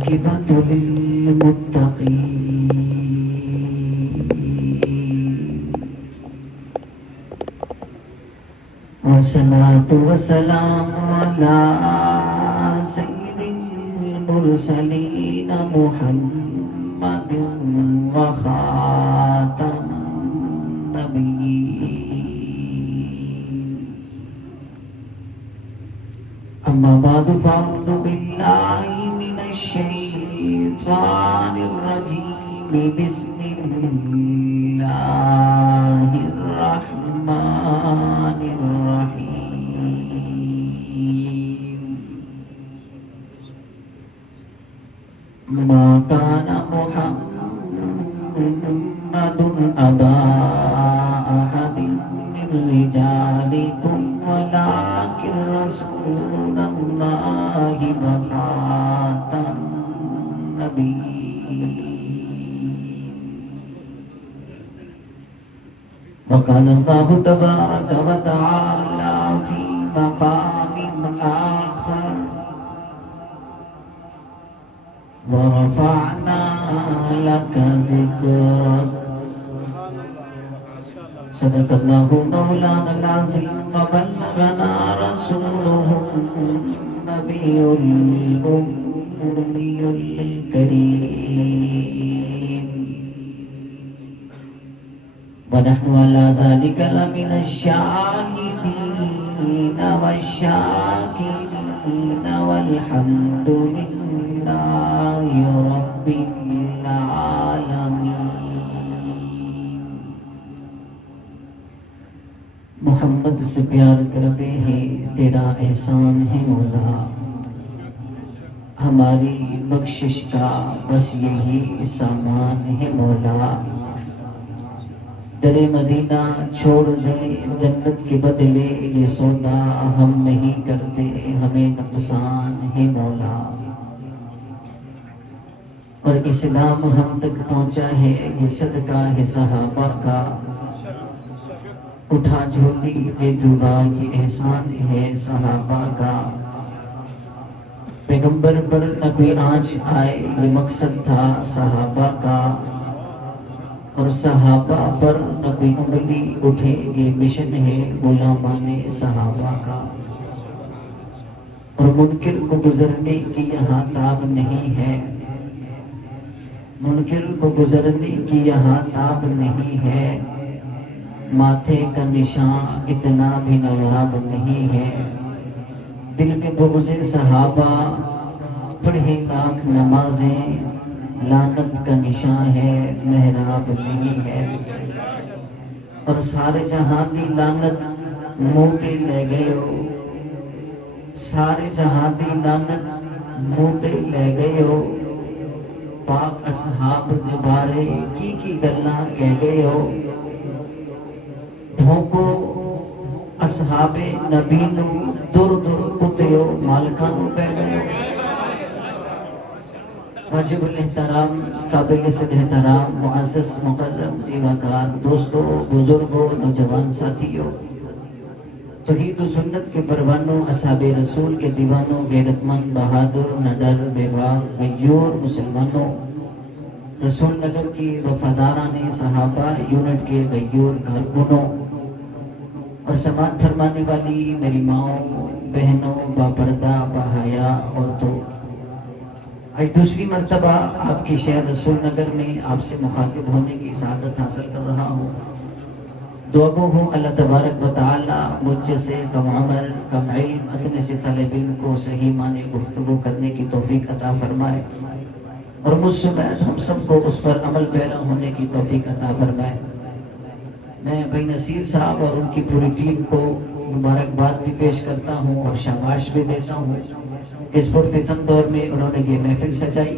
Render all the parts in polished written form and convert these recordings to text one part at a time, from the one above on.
والعاقبة للمتقين والصلاة والسلام على سيد المرسلين محمد وخاتم النبيين أما بعد فأعوذ بالله من الشيطان الرجيم بسم الله الرحمن الرحيم ما كان محمد أبا أحد من رجالكم ولكن رسول الله وخاتم النبيين وقال الله تبارك وتعالى في مقام آخر ورفعنا لك ذكرك صدق الله مولانا العظيم وبلغنا رسوله النبي الأمي الكريم ونحن على ذلك لمن الشاهدين والشاكرين والحمد لله رب العالمين. محمد سے پیار کرتے ہیں، تیرا احسان ہے مولا، ہماری بخشش کا بس یہی سامان ہے مولا. در مدینہ چھوڑ دے جنت کے بدلے یہ سودا ہم نہیں کرتے، ہمیں نقصان ہے مولا. اور اسلام ہم تک پہنچا ہے یہ صدقہ ہے صحابہ کا، اٹھا جھولی دے دعا یہ احسان ہے صحابہ کا. پیغمبر پر نبی آج آئے یہ مقصد تھا صحابہ کا، اور صحابہ پر نبی انگلی اٹھے یہ مشن ہے غلامان صحابہ کا. اور منکر کو گزرنے کی یہاں تاب نہیں ہے، منکر کو گزرنے کی یہاں تاب نہیں ہے، ماتھے کا نشان اتنا بھی نایاب نہیں ہے. دل میں بغض صحابہ پڑھے لاکھ نمازیں، لعنت کا نشان ہے محراب نہیں ہے. اور سارے جہاں کی لعنت منہ پہ لے گئے ہو، سارے جہاں کی لعنت منہ پہ لے گئے ہو. پاک اصحاب دے بارے کی گلاں کہہ گئے ہو. بھونکو اصحاب نبی نو دور دور کتے ہو، مالکاں نو پہ گئے ہو. واجب الاحترام، قابل صد احترام، معزز مکرم زیباکار دوستو، بزرگوں، نوجوان ساتھیوں، توحید و سنت کے پروانوں، اصحاب رسول کے دیوانوں، غیرت مند، بہادر، نڈر، بیوا، غیور مسلمانوں، رسول نگر کی وفاداران صحابہ یونٹ کے غیور کارکنوں، اور سماعت فرمانے والی میری ماؤں، بہنوں، باپردہ، باحیا عورتوں، آج دوسری مرتبہ آپ کی شہر رسول نگر میں آپ سے مخاطب ہونے کی سعادت حاصل کر رہا ہوں. دعا گو ہوں اللہ تبارک و تعالی مجھ سے کم عمر، کم علم، اتنے سے طالب علم کو صحیح معنی گفتگو کرنے کی توفیق عطا فرمائے، اور مجھ سے ہم سب کو اس پر عمل پیرا ہونے کی توفیق عطا فرمائے. میں بھائی نصیر صاحب اور ان کی پوری ٹیم کو مبارکباد بھی پیش کرتا ہوں اور شاباش بھی دیتا ہوں. اس پرفتن دور میں انہوں نے یہ محفل سجائی.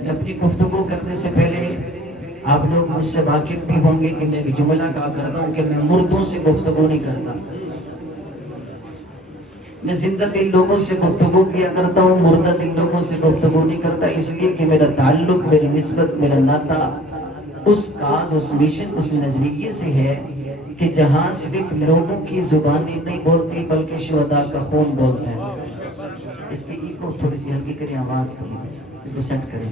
میں اپنی گفتگو کرنے سے پہلے آپ لوگ مجھ سے واقف بھی ہوں گے کہ میں ایک جملہ کہا کرتا ہوں کہ میں مردوں سے گفتگو نہیں کرتا، میں زندہ دل لوگوں سے گفتگو کیا کرتا ہوں، مردہ دل لوگوں سے گفتگو نہیں کرتا. اس لیے کہ میرا تعلق، میری نسبت، میرا ناطہ اس کاز، اس مشن، اس نظریے سے ہے کہ جہاں صرف لوگوں کی زبانیں نہیں بولتی بلکہ شہداء کا خون بولتا ہے. اس کی ایکو تھوڑی سی ہلکی کریں آواز کو، اس کو سیٹ کریں.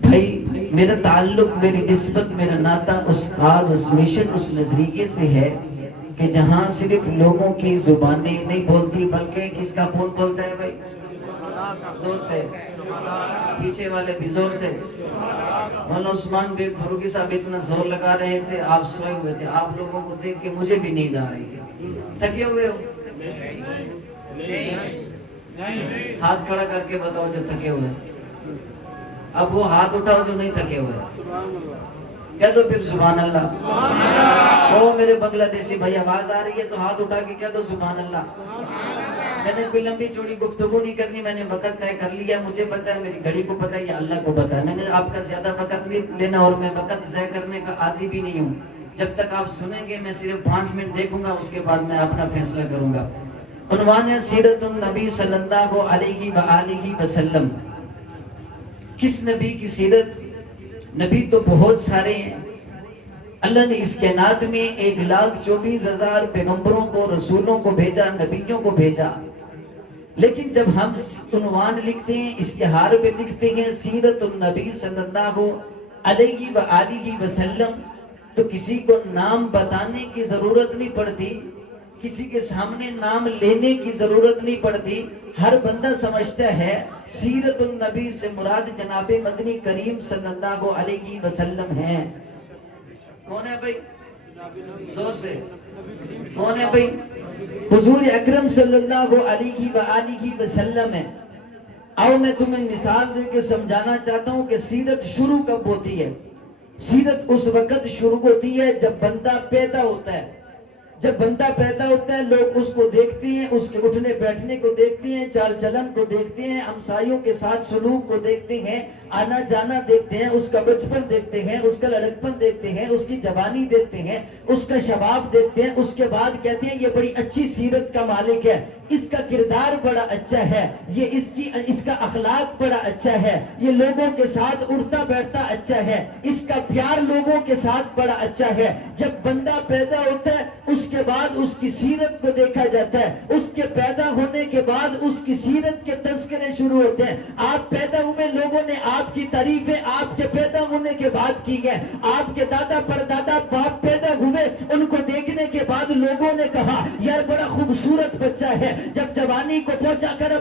بھائی میرا تعلق، میری نسبت، میرا ناطہ اس کاز، اس مشن، اس نظریے سے ہے کہ جہاں صرف لوگوں کی زبانیں نہیں بولتی بلکہ کس کا خون بولتا ہے بھائی؟ زور سے، پیچھے والے بھی زور سے. مولانا عثمان بے فاروقی صاحب اتنا زور لگا رہے تھے، آپ سوئے ہوئے تھے. آپ لوگوں کو دیکھ کے مجھے بھی نیند آ رہی تھی. تھکے ہوئے ہو؟ ہاتھ کھڑا کر کے بتاؤ جو تھکے ہوئے. اب وہ ہاتھ اٹھاؤ جو نہیں تھکے ہوئے. کہہ دو پھر سبحان اللہ. او میرے بنگلہ دیشی بھائی آواز آ رہی ہے تو ہاتھ اٹھا کے کہہ دو سبحان اللہ. میں نے کوئی لمبی چوڑی گفتگو نہیں کرنی، میں نے وقت طے کر لیا. مجھے پتا ہے، میری گھڑی کو پتا ہے، یا اللہ کو پتا ہے. میں نے آپ کا زیادہ وقت نہیں لینا اور میں وقت ضائع کرنے کا عادی بھی نہیں ہوں. جب تک آپ سنیں گے میں صرف 5 منٹ دیکھوں گا، اس کے بعد میں اپنا فیصلہ کروں گا. عنوان ہے سیرت النبی صلی اللہ علیہ وآلہ وسلم. کس نبی کی سیرت؟ نبی تو بہت سارے ہیں. اللہ نے اس کائنات میں 1,24,000 پیغمبروں کو، رسولوں کو بھیجا، نبیوں کو بھیجا. لیکن جب ہم عنوان لکھتے ہیں، اشتہار پہ لکھتے ہیں سیرت النبی صلی اللہ علیہ وآلہ وسلم، تو کسی کو نام بتانے کی ضرورت نہیں پڑتی، کسی کے سامنے نام لینے کی ضرورت نہیں پڑتی. ہر بندہ سمجھتا ہے سیرت النبی سے مراد جناب مدنی کریم صلی اللہ علیہ وسلم ہیں. کون ہے بھائی؟ زور سے کون ہے بھائی؟ حضور اکرم صلی اللہ علیہ وآلہ وسلم ہے. آؤ میں تمہیں مثال دے کے سمجھانا چاہتا ہوں کہ سیرت شروع کب ہوتی ہے. سیرت اس وقت شروع ہوتی ہے جب بندہ پیدا ہوتا ہے. جب بندہ پیدا ہوتا ہے لوگ اس کو دیکھتے ہیں، اس کے اٹھنے بیٹھنے کو دیکھتے ہیں، چال چلن کو دیکھتے ہیں، ہمسایوں کے ساتھ سلوک کو دیکھتے ہیں، آنا جانا دیکھتے ہیں، اس کا بچپن دیکھتے ہیں، اس کا لڑکپن دیکھتے ہیں، اس کی جوانی دیکھتے ہیں، اس کا شباب دیکھتے ہیں. اس کے بعد کہتے ہیں یہ بڑی اچھی سیرت کا مالک ہے، اس کا کردار بڑا اچھا ہے، یہ اس کا اخلاق بڑا اچھا ہے، یہ لوگوں کے ساتھ اٹھتا بیٹھتا اچھا ہے، اس کا پیار لوگوں کے ساتھ بڑا اچھا ہے. جب بندہ پیدا ہوتا ہے اس کے بعد اس کی سیرت کو دیکھا جاتا ہے. اس کے پیدا ہونے کے بعد اس کی سیرت کے تذکرے شروع ہوتے ہیں. آپ پیدا ہوئے، لوگوں نے آپ کی تعریفیں آپ کے پیدا ہونے کے بعد کی ہیں. آپ کے دادا پردادا باپ پیدا ہوئے، ان کو دیکھنے کے بعد لوگوں نے کہا یار بڑا خوبصورت بچہ ہے. جب جوانی کو پہنچا کر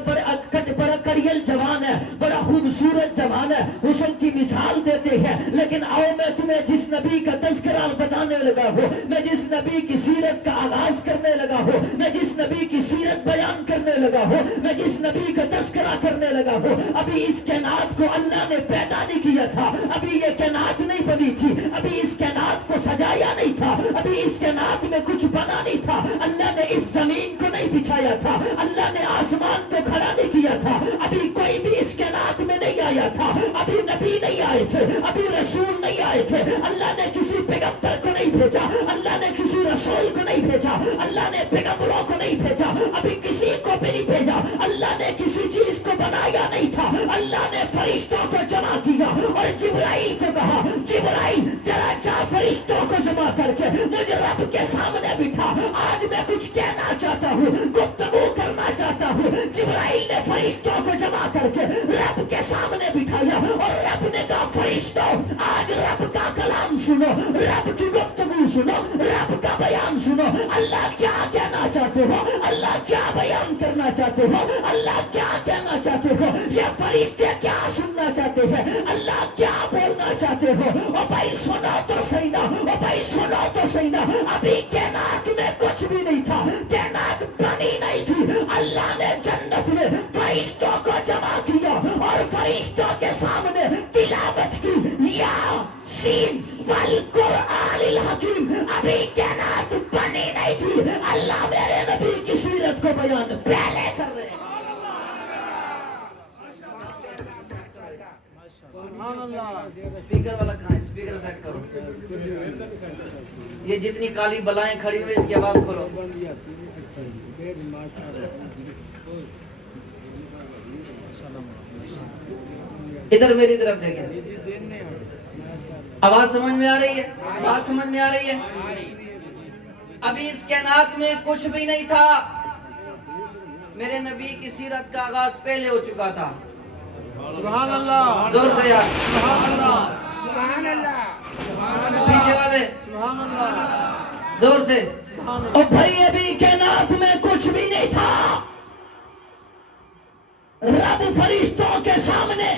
بڑا کڑیل جوان ہے، بڑا خوبصورت جوان ہے، حسن کی مثال دیتے ہیں. لیکن آؤ میں تمہیں جس نبی کا تذکرہ بتانے لگا ہوں، میں جس نبی کی سیرت کا آغاز کرنے لگا ہوں، میں جس نبی کی سیرت بیان کرنے لگا ہوں، میں جس نبی کا تذکرہ کرنے لگا ہوں، ابھی اس کائنات کو اللہ نے پیدا نہیں کیا تھا، ابھی یہ کائنات نہیں بنی تھی، ابھی اس کائنات کو سجایا نہیں تھا، ابھی اس کائنات میں کچھ بنا نہیں تھا. اللہ نے اس زمین کو نہیں بچھایا تھا، اللہ نے آسمان کو کھڑا نہیں کیا تھا، ابھی کوئی بھی اس کائنات میں نہیں آیا تھا، ابھی نبی نہیں آئے تھے، ابھی رسول نہیں آئے تھے. اللہ نے کسی پیغمبر کو نہیں بھیجا، اللہ نے کسی رسول کو نہیں بھیجا، اللہ نے پیغمبروں کو نہیں بھیجا، ابھی کسی کو بھی نہیں بھیجا. اللہ نے کسی چیز کو بنایا نہیں تھا، اللہ نے فرشتوں کو جمع کیا اور جبرائیل کو کہا جبرائیل ذرا جا فرشتوں کو جمع کر کے مجھے رب کے سامنے بٹھا، آج میں کچھ کہنا چاہتا ہوں، گفتگو کرنا چاہتا ہوں. جبرائیل نے فرشتوں کو جمع کر کے رب کے سامنے بٹھایا اور رب نے کہا فرشتوں آج رب کا کلام سنو، رب کی گفتگو سنو، رب کا بیان سنو. اللہ کیا کہنا چاہتے ہو، اللہ کیا بیان کرنا چاہتے ہو، اللہ کیا کہنا چاہتے ہو، یہ فرشتے کیا سننا چاہتے ہیں، اللہ کیا بولنا چاہتے ہو. او بھائی سنو تو صحیح نا، او بھائی سنو تو صحیح نا. ابھی کائنات میں کچھ بھی نہیں تھا، کائنات بنی نہیں تھی. اللہ نے جنت میں فرشتوں کو جمع کیا اور فرشتوں کے سامنے تلاوت کی یاسین والقرآن الحکیم. ابھی کائنات بنی نہیں تھی، اللہ میرے نبی کی سیرت کو بیان پہلے کر رہے ہیں. اسپیکر والا کہاں ہے؟ اسپیکر سیٹ کرو. یہ جتنی کالی بلائیں کھڑی ہوئی اس کی آواز کھولو. ادھر میری طرف دیکھیں. آواز سمجھ میں آ رہی ہے؟ آواز سمجھ میں آ رہی ہے؟ ابھی اس کائنات میں کچھ بھی نہیں تھا. میرے نبی کی سیرت کا آغاز پہلے ہو چکا تھا. سبحان اللہ زور سے یار, سبحان اللہ سبحان اللہ. پیچھے والے سبحان اللہ زور سے. سبحان اللہ. اور بھائی ابھی کائنات میں کچھ بھی نہیں تھا. رب فرشتوں کے سامنے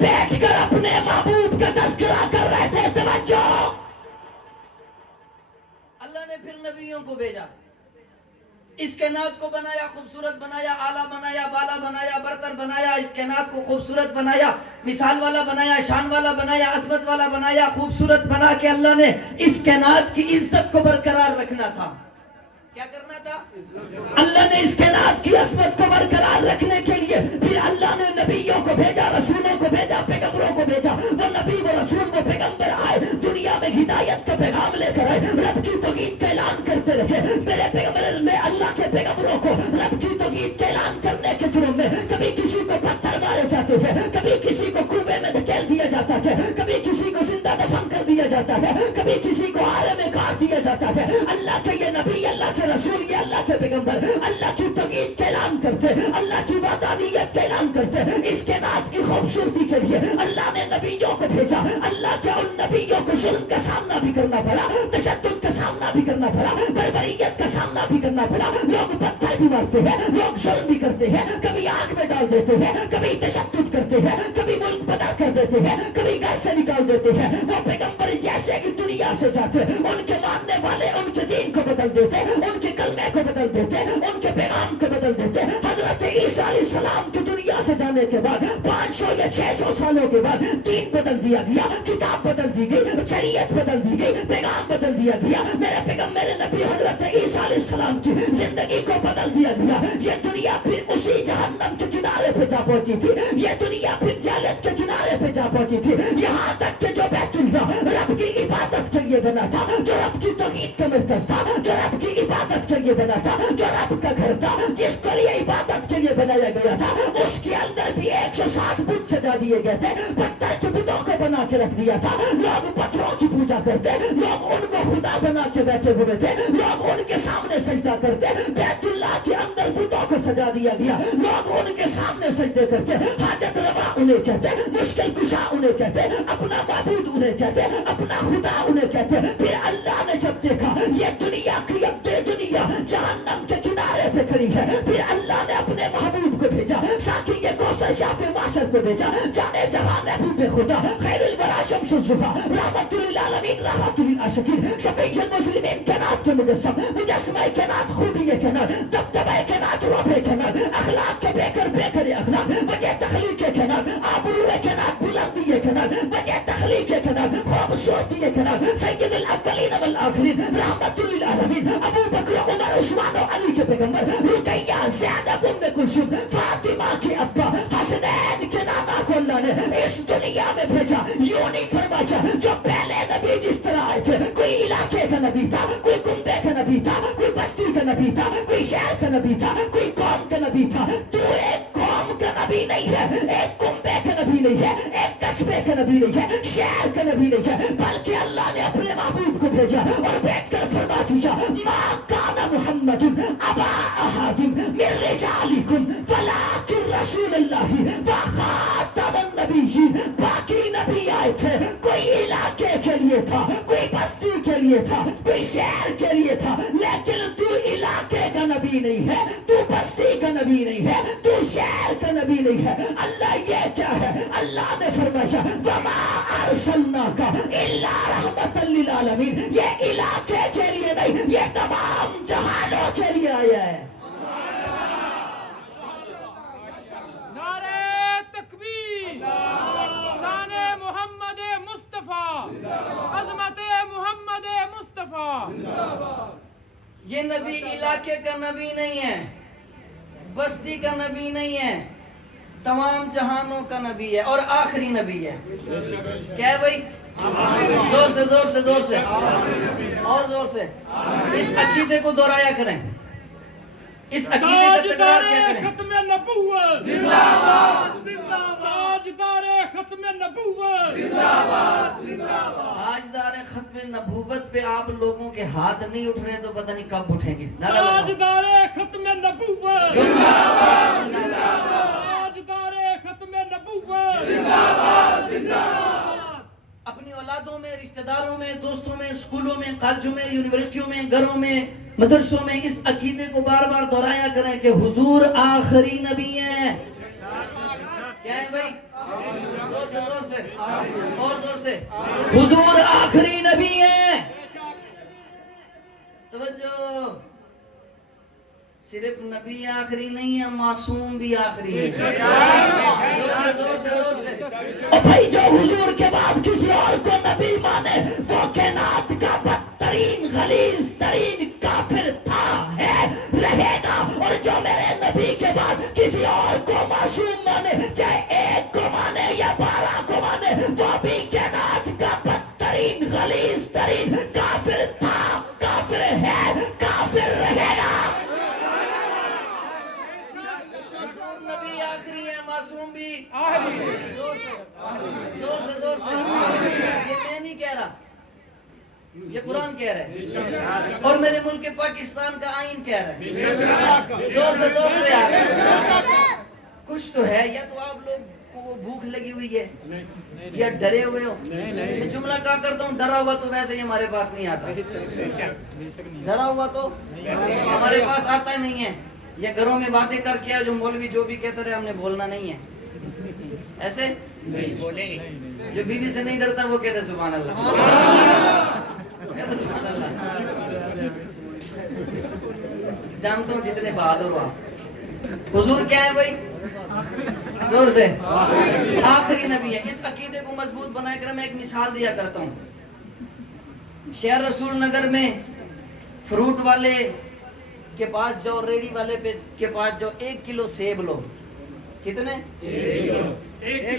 بیٹھ کر اپنے محبوب کا تذکرہ کر رہے تھے. توجہ, اللہ نے پھر نبیوں کو بھیجا, اس کائنات کو بنایا, خوبصورت بنایا, اعلیٰ بنایا, بالا بنایا, برتر بنایا, اس کائنات کو خوبصورت بنایا, مثال والا بنایا, شان والا بنایا, عظمت والا بنایا. خوبصورت بنا کے اللہ نے اس کائنات کی عزت کو برقرار رکھنا تھا. کیا کرنا تھا؟ اللہ نے اس کائنات کی عظمت کو برقرار رکھنے کے لیے پھر اللہ نے نبیوں کو بھیجا, رسولوں کو بھیجا, پیغمبروں کو بھیجا. وہ نبی وہ رسول وہ پیغمبر آئے, دنیا میں ہدایت کا پیغام لے کر آئے, رب کی توحید کا اعلان کرتے رہے. میرے پیغمبر نے اللہ کے پیغمبروں کو رب کی توحید کا اعلان کرنے کے جرم میں کبھی کسی کو پتھر مارے جاتے ہیں, کبھی کسی کو کنویں میں دھکیل دیا جاتا ہے, کبھی کسی کو زندہ دفن کر دیا جاتا ہے, کبھی کسی کو آرے میں کاٹ دیا جاتا ہے. اللہ کے یہ نبی, اللہ کے رسول, یہ اللہ کے پیغمبر اللہ کی توحید کا اعلان کرتے, اللہ کی وحدانیت کا اعلان کرتے. اس کے نات کی خوبصورتی کے لیے اللہ نے نبیوں کو بھیجا. اللہ کے ان نبیوں کو ظلم کا سامنا بھی کرنا پڑا, تشدد کا سامنا بھی کرنا پڑا, بربریت کا سامنا بھی کرنا پڑا. لوگ پتھر بھی مارتے ہیں, لوگ ظلم بھی کرتے ہیں, کبھی آگ میں ڈال دیتے ہیں, کبھی تشدد کرتے ہیں, کبھی ملک بدر کر دیتے ہیں, کبھی گھر سے نکال دیتے ہیں. وہ پیغمبر جیسے کہ دنیا سے جاتے, ان کے ماننے والے ان کے دین کو بدل دیتے, ان کے کلمے کو بدل دیتے, ان کے پیغام کو بدل دیتے. حضرت عیسیٰ علیہ السلام کی دنیا سے جانے کے بعد 500 یا 600 سالوں کے بعد دین بدل دیا گیا, کتاب بدل دی گئی, شریعت بدل دی گئی, پیغام بدل دیا گیا. میرے پیغمبر میرے نبی حضرت عیسیٰ علیہ السلام کی زندگی کو بدل دیا گیا. یہ دنیا پھر اسی جہنم کے کنارے پہ جا پہنچی تھی, یہ دنیا پھر جہالت کے کنارے پہ جا پہنچی تھی. یہاں تک کہ جو بیت اللہ رب کی عبادت کے لیے بنا تھا, جو رب کی توحید کا مرکز تھا, جو رب کی عبادت کے لیے بنا تھا, جو رب کا گھر تھا, جس کے لیے عبادت کے لیے بنایا گیا تھا, اس کے اندر بھی 160 بت سجا دیے گئے تھے. پتھر کے بتوں کو بنا کے رکھ دیا تھا. لوگ پتھروں کی پوجا کرتے, لوگ ان کو خدا بنا کے بیٹھے ہوئے تھے, لوگ ان کے سامنے سجدہ کرتے. بیت اللہ کے اندر بتوں کو سجا دیا گیا, لوگ ان کے سامنے سجدے کرتے. حاجت روا انہیں کہتے, مشکل کشا انہیں کہتے, اپنا معبود انہیں کہتے, اپنا خدا انہیں کہتے. پھر اللہ نے جب دیکھا یہ دنیا کی ابدے دنیا جہنم کے کنارے پہ کھڑی ہے, پھر اللہ نے اپنے محبوب کو بھیجا, ساقی یہ کوثر شافع معاشر کو بھیجا. جانے جہاں محبوب خدا, خیر الورا شمس الضحیٰ, رحمت للعالمین, راحت للعاشقین, شفیع المسلمین, کائنات کے مجسم, مجسمہ کائنات, خوبی کائنات, دبدبہ کائنات, رب کائنات, اخلاق کے بے کر اخلاق, وجہ تخلیق کائنات, آبرو کائنات, بلندی کائنات, وجہ تخلیق کائنات, خوبصورتی کائنات, سید الاولین والآخرین, رحمت للعالمین, ابو بکر, عمر, عثمان و علی کے پیغمبر, رقیہ, زینب, ام کلثوم, فاطمہ کے ابا, حسنین کے نانا کو اللہ نے اس دنیا میں بھیجا. یوں نہیں فرمایا جو پہلے نبی جس طرح آئے تھے, کوئی علاقے کا نبی تھا, کوئی کنبے کا نبی تھا, کوئی بستی کا نبی تھا, کوئی شہر کا نبی تھا, کوئی قوم کا نبی تھا. تو ایک قوم کا نبی نہیں ہے, ایک کنبے کا نبی نہیں ہے, ایک قصبے کا نبی نہیں ہے, شہر کا نبی نہیں ہے, بلکہ اللہ نے اپنے محبوب کو بھیجا اور بھیج کر فرما دیا, ما کان محمد ابا احد من رجالکم ولکن رسول اللہ وخاتم النبیین. باقی نبی آئے تھے, کوئی علاقے کے لیے تھا, کوئی بستی کے لیے تھا, کوئی شہر کے لیے تھا, لیکن تو علاقے کا نبی نہیں ہے, تو بستی کا نبی نہیں ہے, تو شہر کا نبی نہیں ہے. اللہ یہ کیا ہے, اللہ نے فرمایا وما ارسلناک الا رحمۃ للعالمین. یہ علاقے کے لیے نہیں, یہ تمام جہانوں کے لیے آیا ہے. نعرہ تکبیر, شان محمد مصطفیٰ, عظمت محمد مصطفیٰ. یہ نبی علاقے کا نبی نہیں ہے, بستی کا نبی نہیں ہے, تمام جہانوں کا نبی ہے اور آخری نبی ہے. کیا ہے بھائی؟ زور سے زور سے زور سے اور زور سے اس عقیدے کو دہرایا کریں, اس عقیدے کا تکرار کیا کریں. ختم نبوت زندہ باد, زندہ باد. تاجدار ختم نبوت زندہ باد, زندہ باد. تاجدار ختم نبوت پہ آپ لوگوں کے ہاتھ نہیں اٹھ رہے تو پتہ نہیں کب اٹھیں گے. تاجدار ختم نبوت داروں میں, دوستوں میں, اسکولوں میں, کالجوں میں, یونیورسٹیوں میں, گھروں میں, مدرسوں میں اس عقیدے کو بار بار دہرایا کریں کہ حضور آخری نبی ہیں. کیا ہے بھائی؟ زور سے اور زور سے, حضور آخری نبی ہیں. توجہ, صرف نبی آخری نہیں ہے, معصوم بھی آخری ہے. زور سے. اور بھائی جو حضور کے بعد کسی اور کو نبی مانے وہ کائنات کا بدترین غلیظ ترین کافر تھا, ہے, رہے گا. اور جو میرے نبی کے بعد کسی اور کو معصوم مانے, چاہے ایک کو مانے یا 12 کو مانے, وہ بھی کائنات کا بدترین غلیظ ترین کافر تھا, کافر ہے, کافر رہے گا. نبی آخری ہے, معصوم بھی زور سے. یہ میں نہیں کہہ رہا, یہ قرآن کہہ رہا ہے, اور میرے ملک پاکستان کا آئین کہہ رہا ہے. زور سے یار. کچھ تو ہے, یا تو آپ لوگ کو بھوک لگی ہوئی ہے یا ڈرے ہوئے ہو. میں جملہ کہا کرتا ہوں, ڈرا ہوا تو ویسے ہی ہمارے پاس نہیں آتا, ڈرا ہوا تو ہمارے پاس آتا ہی نہیں ہے. یا گھروں میں باتیں کر کے جو مولوی جو بھی کہتا رہے ہم نے بولنا نہیں ہے, ایسے نہیں بولیں گے. جو بیوی سے نہیں ڈرتا وہ کہتے سبحان اللہ, سبحان اللہ. جانتا ہوں جتنے بہادر ہو آپ. حضور کیا ہے بھائی؟ زور سے, آخری نبی ہے. اس عقیدے کو مضبوط بنائے کر میں ایک مثال دیا کرتا ہوں. شہر رسول نگر میں فروٹ والے کے پاس جاؤ, ریڑی والے کے پاس جاؤ, 1 کلو سیب لو. کتنے؟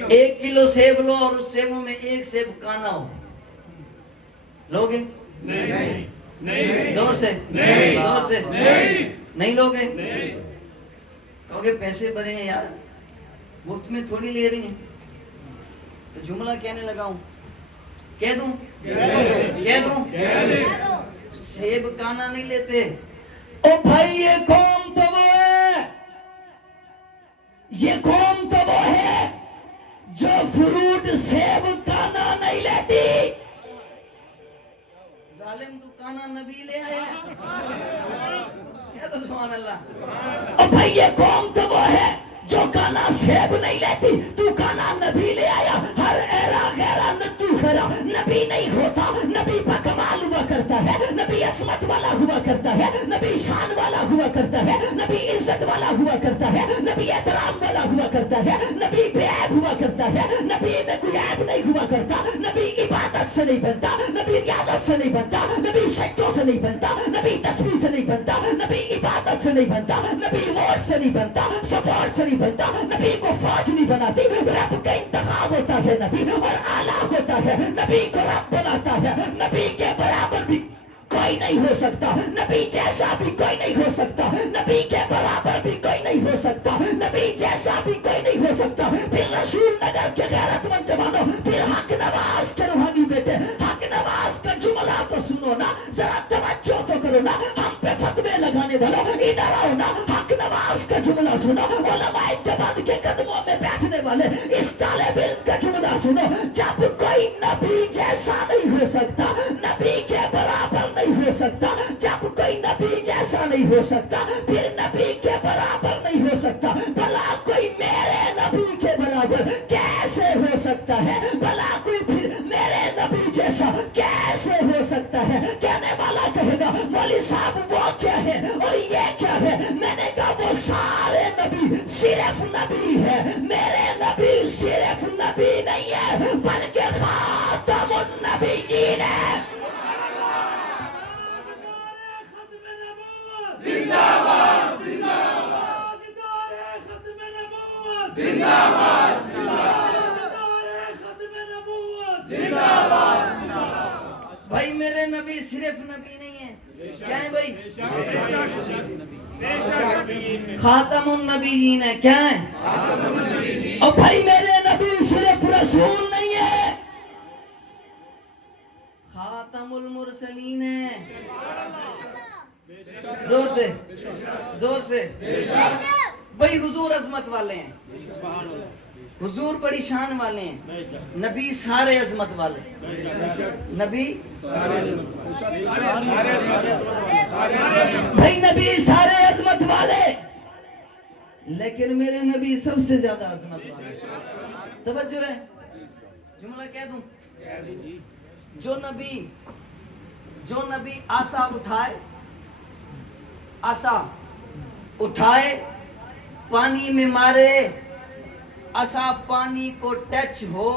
1 کلو سیب لو, اور اس سیبوں میں 1 سیب کانا ہو, لوگے؟ نہیں. زور سے نہیں لوگے. کہوگے پیسے بھرے ہیں یار, مفت میں تھوڑی لے رہی ہیں. تو جملہ کہنے لگا ہوں, کہہ دوں سیب کانا نہیں لیتے. او بھائی یہ قوم تو وہ ہے, یہ قوم تو وہ ہے جو فروٹ سیب کانا نہیں لیتی. ظالم تو کانا نبی لے آیا, کہہ دو سبحان اللہ. او بھائی یہ قوم تو وہ ہے جو کانا سیب نہیں لیتی, تو کانا نبی لے آیا. ہر ایرا غیرہ نتو خیرہ, نبی نہیں ہوتا, نبی با کمال ہوا کرتا ہے, نبی عصمت والا ہوا کرتا ہے, نبی شان والا ہوا کرتا ہے, نبی عزت والا ہوا کرتا ہے, نبی احترام والا ہوا کرتا ہے, نبی بے عیب ہوا کرتا ہے, نبی میں کوئی عیب نہیں ہوا کرتا, نبی عبادت سے نہیں بنتا, نبی ریاضت سے نہیں بنتا, نبی سجدوں سے نہیں بنتا, نبی تسبیح سے نہیں بنتا, نبی عبادت سے نہیں بنتا, نبی ووٹ سے نہیں بنتا, سپورٹ سے نہیں بنتا, نبی کو فوج نہیں بناتی. رب کا انتخاب ہوتا ہے نبی, اور اعلیٰ ہوتا ہے, نبی کو رب بناتا ہے. نبی کے برابر بھی کوئی نہیں ہو سکتا, نبی جیسا بھی کوئی نہیں ہو سکتا, نبی کے برابر بھی کوئی نہیں ہو سکتا, نبی جیسا بھی کوئی نہیں ہو سکتا. پھر رسول نگر کے غیرت مند جوانوں, پھر حق نواز کے روحانی بیٹے, حق نواز کا جملہ تو سنو نا, ذرا توجہ تو کرو نا. ہم پہ فتوے لگانے والوں ادھر آؤ نا, حق نواز کا جملہ سنو. علماء دیوبند کے قدموں میں بیٹھنے والے اس طالب علم کا جملہ سنو. جب کوئی نبی جیسا نہیں ہو سکتا, نبی کے برابر نہیں ہو سکتا, جب کوئی نبی جیسا نہیں ہو سکتا, پھر نبی کے برابر نہیں ہو سکتا, بھلا کوئی میرے نبی کے برابر کیسے ہو سکتا ہے, بھلا کوئی پھر میرے نبی جیسا کیسے ہو سکتا ہے. کہنے والا کہے گا مولوی صاحب وہ کیا ہے اور یہ کیا ہے. میں نے کہا وہ سارے نبی صرف نبی ہے, میرے نبی صرف نبی نہیں ہے بلکہ خاتم النبیین ہے. بھائی میرے نبی صرف نبی نہیں ہے, کیا ہے بھائی؟ خاتم النبیین ہے, کیا ہے؟ اور بھائی میرے نبی صرف رسول نہیں ہے, خاتم المرسلین ہے. زور سے وہی حضور عظمت والے ہیں، حضور بڑی شان والے ہیں، نبی سارے عظمت والے، نبی بھائی نبی سارے عظمت والے، لیکن میرے نبی سب سے زیادہ عظمت والے۔ توجہ ہے، جملہ کہہ دوں، جو نبی آسا اٹھائے پانی میں مارے، آسا پانی کو ٹچ ہو،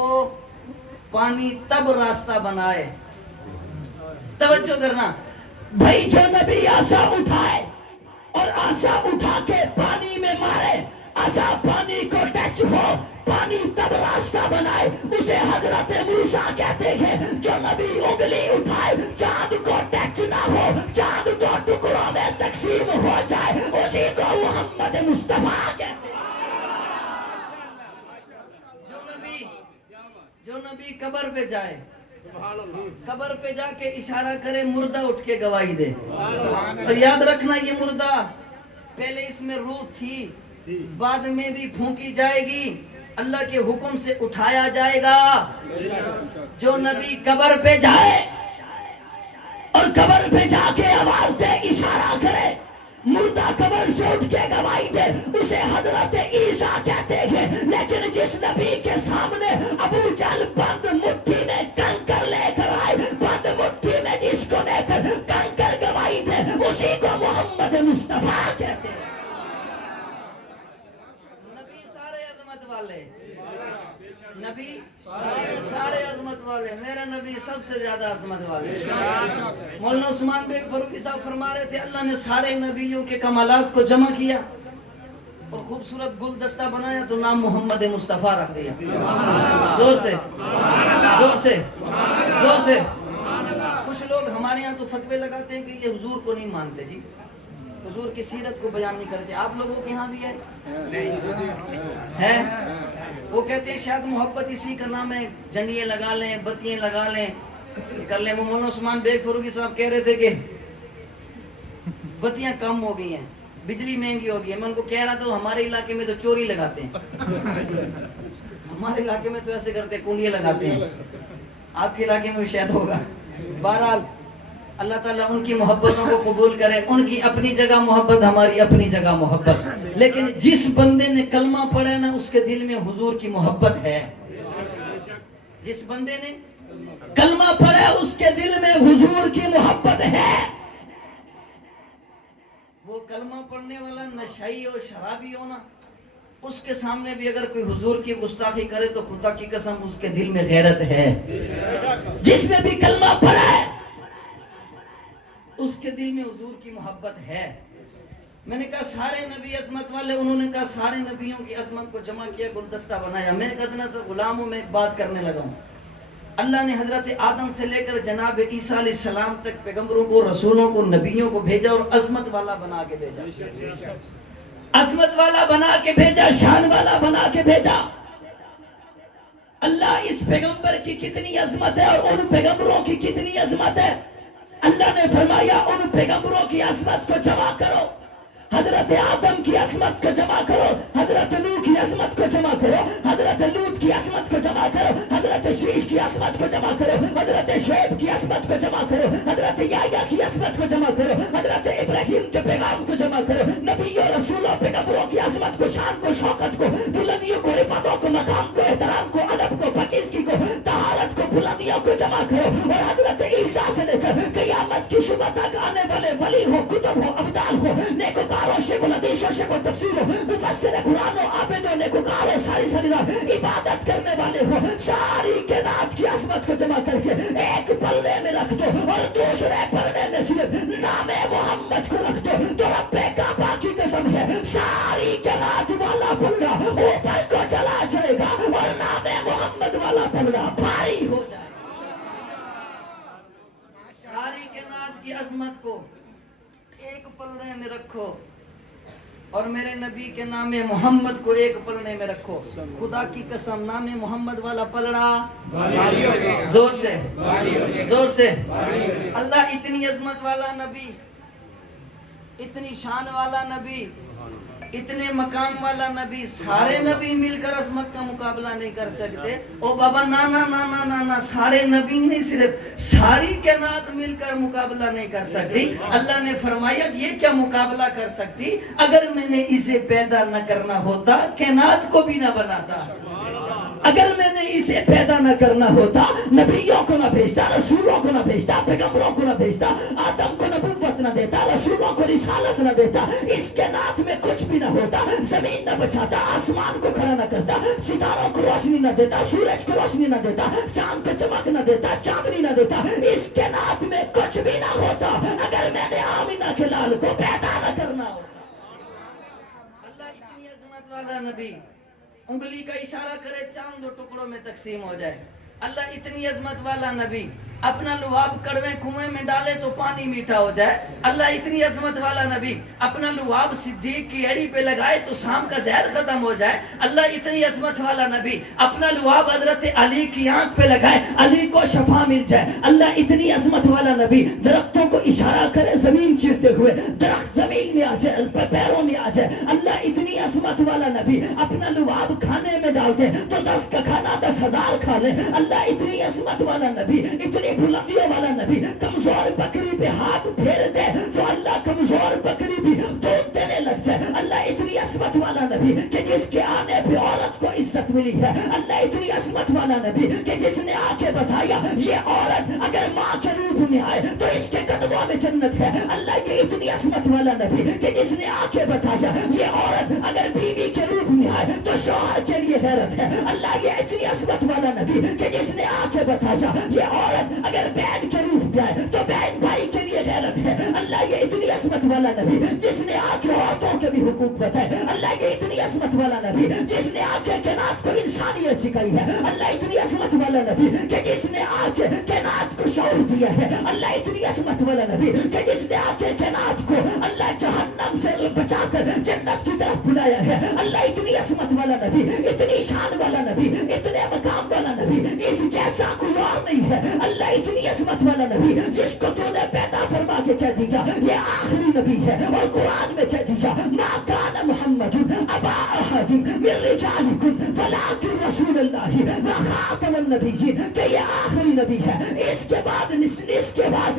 پانی تب راستہ بنائے۔ توجہ کرنا بھائی، جو نبی آسا اٹھائے اور آسا اٹھا کے پانی میں مارے، آسا پانی کو ٹچ ہو، پانی تب راستہ بنائے، اسے حضرت موسیٰ کہتے ہیں۔ جو نبی انگلی اٹھائے چاند کو ٹچ نہ ہو، چاند دو ٹکڑوں میں تقسیم ہو جائے، اسی کو محمد مصطفیٰ کہتے ہیں۔ جو نبی قبر پہ جائے، قبر پہ جا کے اشارہ کرے، مردہ اٹھ کے گواہی دے۔ اور یاد رکھنا، یہ مردہ پہلے اس میں روح تھی، بعد میں بھی پھونکی جائے گی، اللہ کے حکم سے اٹھایا جائے گا۔ جو نبی قبر پہ جائے اور قبر پہ جا کے آواز دے، اشارہ کرے، مردہ قبر سے اٹھ کے گواہی دے، اسے حضرت عیسیٰ کہتے ہیں۔ لیکن جس نبی کے سامنے ابو جہل بند مٹھی میں کنکر لے کر آئے، بند مٹھی میں جس کو لے کر کنکر گواہی دے، اسی کو محمد مصطفیٰ کہتے ہیں۔ نبی سارے عظمت والے، نبی سارے عظمت والے، میرا نبی سب سے زیادہ عظمت والے۔ مولانا عثمان بیگ فاروقی صاحب فرما رہے تھے، اللہ نے سارے نبیوں کے کمالات کو جمع کیا اور خوبصورت گلدستہ بنایا تو نام محمد مصطفیٰ رکھ دیا۔ زور سے زور سے زور سے۔ کچھ لوگ ہمارے یہاں تو فتوے لگاتے ہیں کہ یہ حضور کو نہیں مانتے، جی حضور کی سیرت کو بیان نہیں کرتے۔ آپ لوگوں کے یہاں بھی ہے؟ وہ کہتے ہیں شاید محبت اسی کا نام ہے، جھنڈیاں لگا لیں، بتیاں لگا لیں، کر لیں۔ وہ مولانا عثمان بیگ فاروقی صاحب کہہ رہے تھے کہ بتیاں کم ہو گئی ہیں، بجلی مہنگی ہو گئی ہے۔ میں ان کو کہہ رہا تھا ہمارے علاقے میں تو چوری لگاتے ہیں، ہمارے علاقے میں تو ایسے کرتے ہیں، کنڈیاں لگاتے ہیں، آپ کے علاقے میں بھی شاید ہوگا۔ بہرحال اللہ تعالیٰ ان کی محبتوں کو قبول کرے، ان کی اپنی جگہ محبت، ہماری اپنی جگہ محبت۔ لیکن جس بندے نے کلمہ پڑھا نا، اس کے دل میں حضور کی محبت ہے۔ جس بندے نے کلمہ پڑھا اس کے دل میں حضور کی محبت ہے۔ وہ کلمہ پڑھنے والا نشئی ہو، شرابی ہو نا، اس کے سامنے بھی اگر کوئی حضور کی گستاخی کرے تو خدا کی قسم اس کے دل میں غیرت ہے۔ جس نے بھی کلمہ پڑھا ہے اس کے دل میں حضور کی محبت ہے۔ میں نے کہا سارے نبی عظمت والے، انہوں نے کہا سارے نبیوں کی عظمت کو جمع کیا، گلدستہ بنایا۔ میں ادنا سا غلام ہوں، میں ایک بات کرنے لگا ہوں۔ اللہ نے حضرت آدم سے لے کر جناب عیسیٰ علیہ السلام تک پیغمبروں کو، رسولوں کو، نبیوں کو بھیجا اور عظمت والا بنا کے بھیجا، عظمت والا بنا کے بھیجا، شان والا بنا کے بھیجا۔ اللہ اس پیغمبر کی کتنی عظمت ہے اور ان پیغمبروں کی کتنی عظمت ہے۔ اللہ نے فرمایا ان پیغمبروں کی عظمت کو جمع کرو، حضرت آدم کی عظمت کو جمع کرو، حضرت نوح کی عظمت کو جمع کرو، حضرت لوط کی عظمت کو جمع کرو، حضرت شیش کی عظمت کو جمع کرو، حضرت شعیب کی عظمت کو جمع کرو، حضرت یحییٰ کی عظمت کو جمع کرو، حضرت ابراہیم کے پیغام کو جمع کرو، نبیوں، رسولوں، پیغمبروں کی عظمت کو، شان کو، شوکت کو، بلندیوں کو، رفعتوں کو، مقام کو، احترام کو، ادب کو، پاکیزگی کو، طہارت کو، بلندیوں کو جمع کرو۔ اور حضرت عیسیٰ سے لے کر قیامت کی صبح تک آنے والے ولی ہو، کتب ہو، ابدال ہو، نیکوکار ہو، شیخ الحدیث ہو، شیخ التفسیر ہو، مفسر قرآن ہو، عابد ہو، نیکوکار ہو، ساری رات عبادت کرنے والے ہو، ساری کائنات کی عظمت کو جمع کر کے ایک پلڑے میں رکھ دو اور دوسرے پلڑے میں صرف نام محمد کو رکھ دو تو رب کعبہ کی قسم ہے ساری کائنات والا پلڑا اوپر کو چلا جائے گا اور نام محمد والا پلڑا بھاری ہو جائے گا۔ ساری کائنات کی عظمت کو ایک پلڑے میں رکھو اور میرے نبی کے نام محمد کو ایک پلڑے میں رکھو۔ خدا کی قسم نام محمد والا پلڑا زور سے زور سے۔ اللہ اتنی عظمت والا نبی، اتنی شان والا نبی، اتنے مقام والا نبی، سارے نبی مل کر عظمت کا مقابلہ نہیں کر سکتے. او بابا نا نا نا نا نا نا، سارے نبی نہیں، صرف ساری کائنات مل کر مقابلہ نہیں کر سکتی. اللہ نے فرمایا یہ کیا مقابلہ کر سکتی؟ اگر میں نے اسے پیدا نہ کرنا ہوتا کائنات کو بھی نہ بناتا. اگر میں نے اسے پیدا نہ کرنا ہوتا نبیوں کو نہ بھیجتا، رسولوں کو نہ بھیجتا، پیغمبروں کو نہ بھیجتا، آدم کو نبوت نہ دیتا، رسولوں کو رسالت نہ دیتا، اس کائنات میں کچھ بھی نہ ہوتا. زمین نہ بچاتا، آسمان کو کھڑا نہ کرتا، ستاروں کو روشنی نہ دیتا، سورج کو روشنی نہ دیتا، چاند پہ چمک نہ دیتا، چاندنی نہ دیتا، اس کائنات میں کچھ بھی نہ ہوتا اگر میں نے آمینہ کے لال کو پیدا نہ کرنا ہوتا. اللہ اتنی عظمت والا نبی، انگلی کا اشارہ کرے چاند دو ٹکڑوں میں تقسیم ہو جائے. اللہ اتنی عظمت والا نبی، اپنا لعاب کڑوے کنویں میں ڈالے تو پانی میٹھا ہو جائے. اللہ اتنی عظمت والا نبی، اپنا لعاب صدیق کی ایڑی پہ لگائے تو شام کا زہر ختم ہو جائے. اللہ اتنی عظمت والا نبی، اپنا لعاب حضرت علی کی آنکھ پہ لگائے علی کو شفا مل جائے. اللہ اتنی عظمت والا نبی، درختوں کو اشارہ کرے زمین چیرتے ہوئے درخت زمین میں آ جائے، پیروں میں آ جائے. اللہ اتنی عظمت والا نبی، اپنا لعاب کھانے میں ڈالتے تو 10 کا کھانا 10,000 کھا لے. اللہ اتنی عظمت والا نبی، اتنی بلندیوں والا نبی، کمزور بکری پہ ہاتھ پھیر دے تو اللہ کمزور بکری بھی دودھ دینے لگ جائے. اللہ اتنی عظمت والا نبی کہ جس کے آنے پہ عورت کو عزت ملی ہے. اللہ اتنی عظمت والا نبی کہ جس نے آ کے بتایا یہ عورت اگر ماں کے روپ میں آئے تو اس کے قدموں میں جنت ہے. اللہ یہ اتنی عظمت والا نبی کہ جس نے آ کے بتایا یہ عورت اگر بیوی کے روپ میں آئے تو شوہر کے لیے حیرت ہے. اللہ یہ اتنی عظمت والا نبی کہ جس نے آ کے بتایا یہ عورت اگر بہن کے روپ میں آئے تو بہن بھائی کے لیے حیرت ہے. اللہ یہ اتنی عظمت والا نبی جس نے آ کے عورتوں کے بھی حقوق بتائے. اللہ یہ اتنی عظمت والا نبی جس نے آ کے کائنات کو انسانیت سکھائی ہے. اللہ اتنی عظمت والا نبی کہ جس نے آ کے کائنات کو شعور دیا ہے. اللہ اتنی عظمت والا نبی کہ جس نے آ کے کائنات کو اللہ جہنم سے بچا کر جنت کی طرف بلایا ہے. اللہ اتنی عظمت والا نبی، اتنی شان والا نبی، اتنے مقام والا نبی، اس جیسا کوئی اور نہیں ہے. اللہ اتنی عظمت والا نبی جس کو تو نے پیدا فرما کے کہہ دیا یہ آخری نبی ہے اور قرآن میں کہہ دیا ما کان محمد ابا احد من رجالکم ولکن رسول اللہ وخاتم النبیین، کہ یہ آخری نبی ہے. اس کے بعد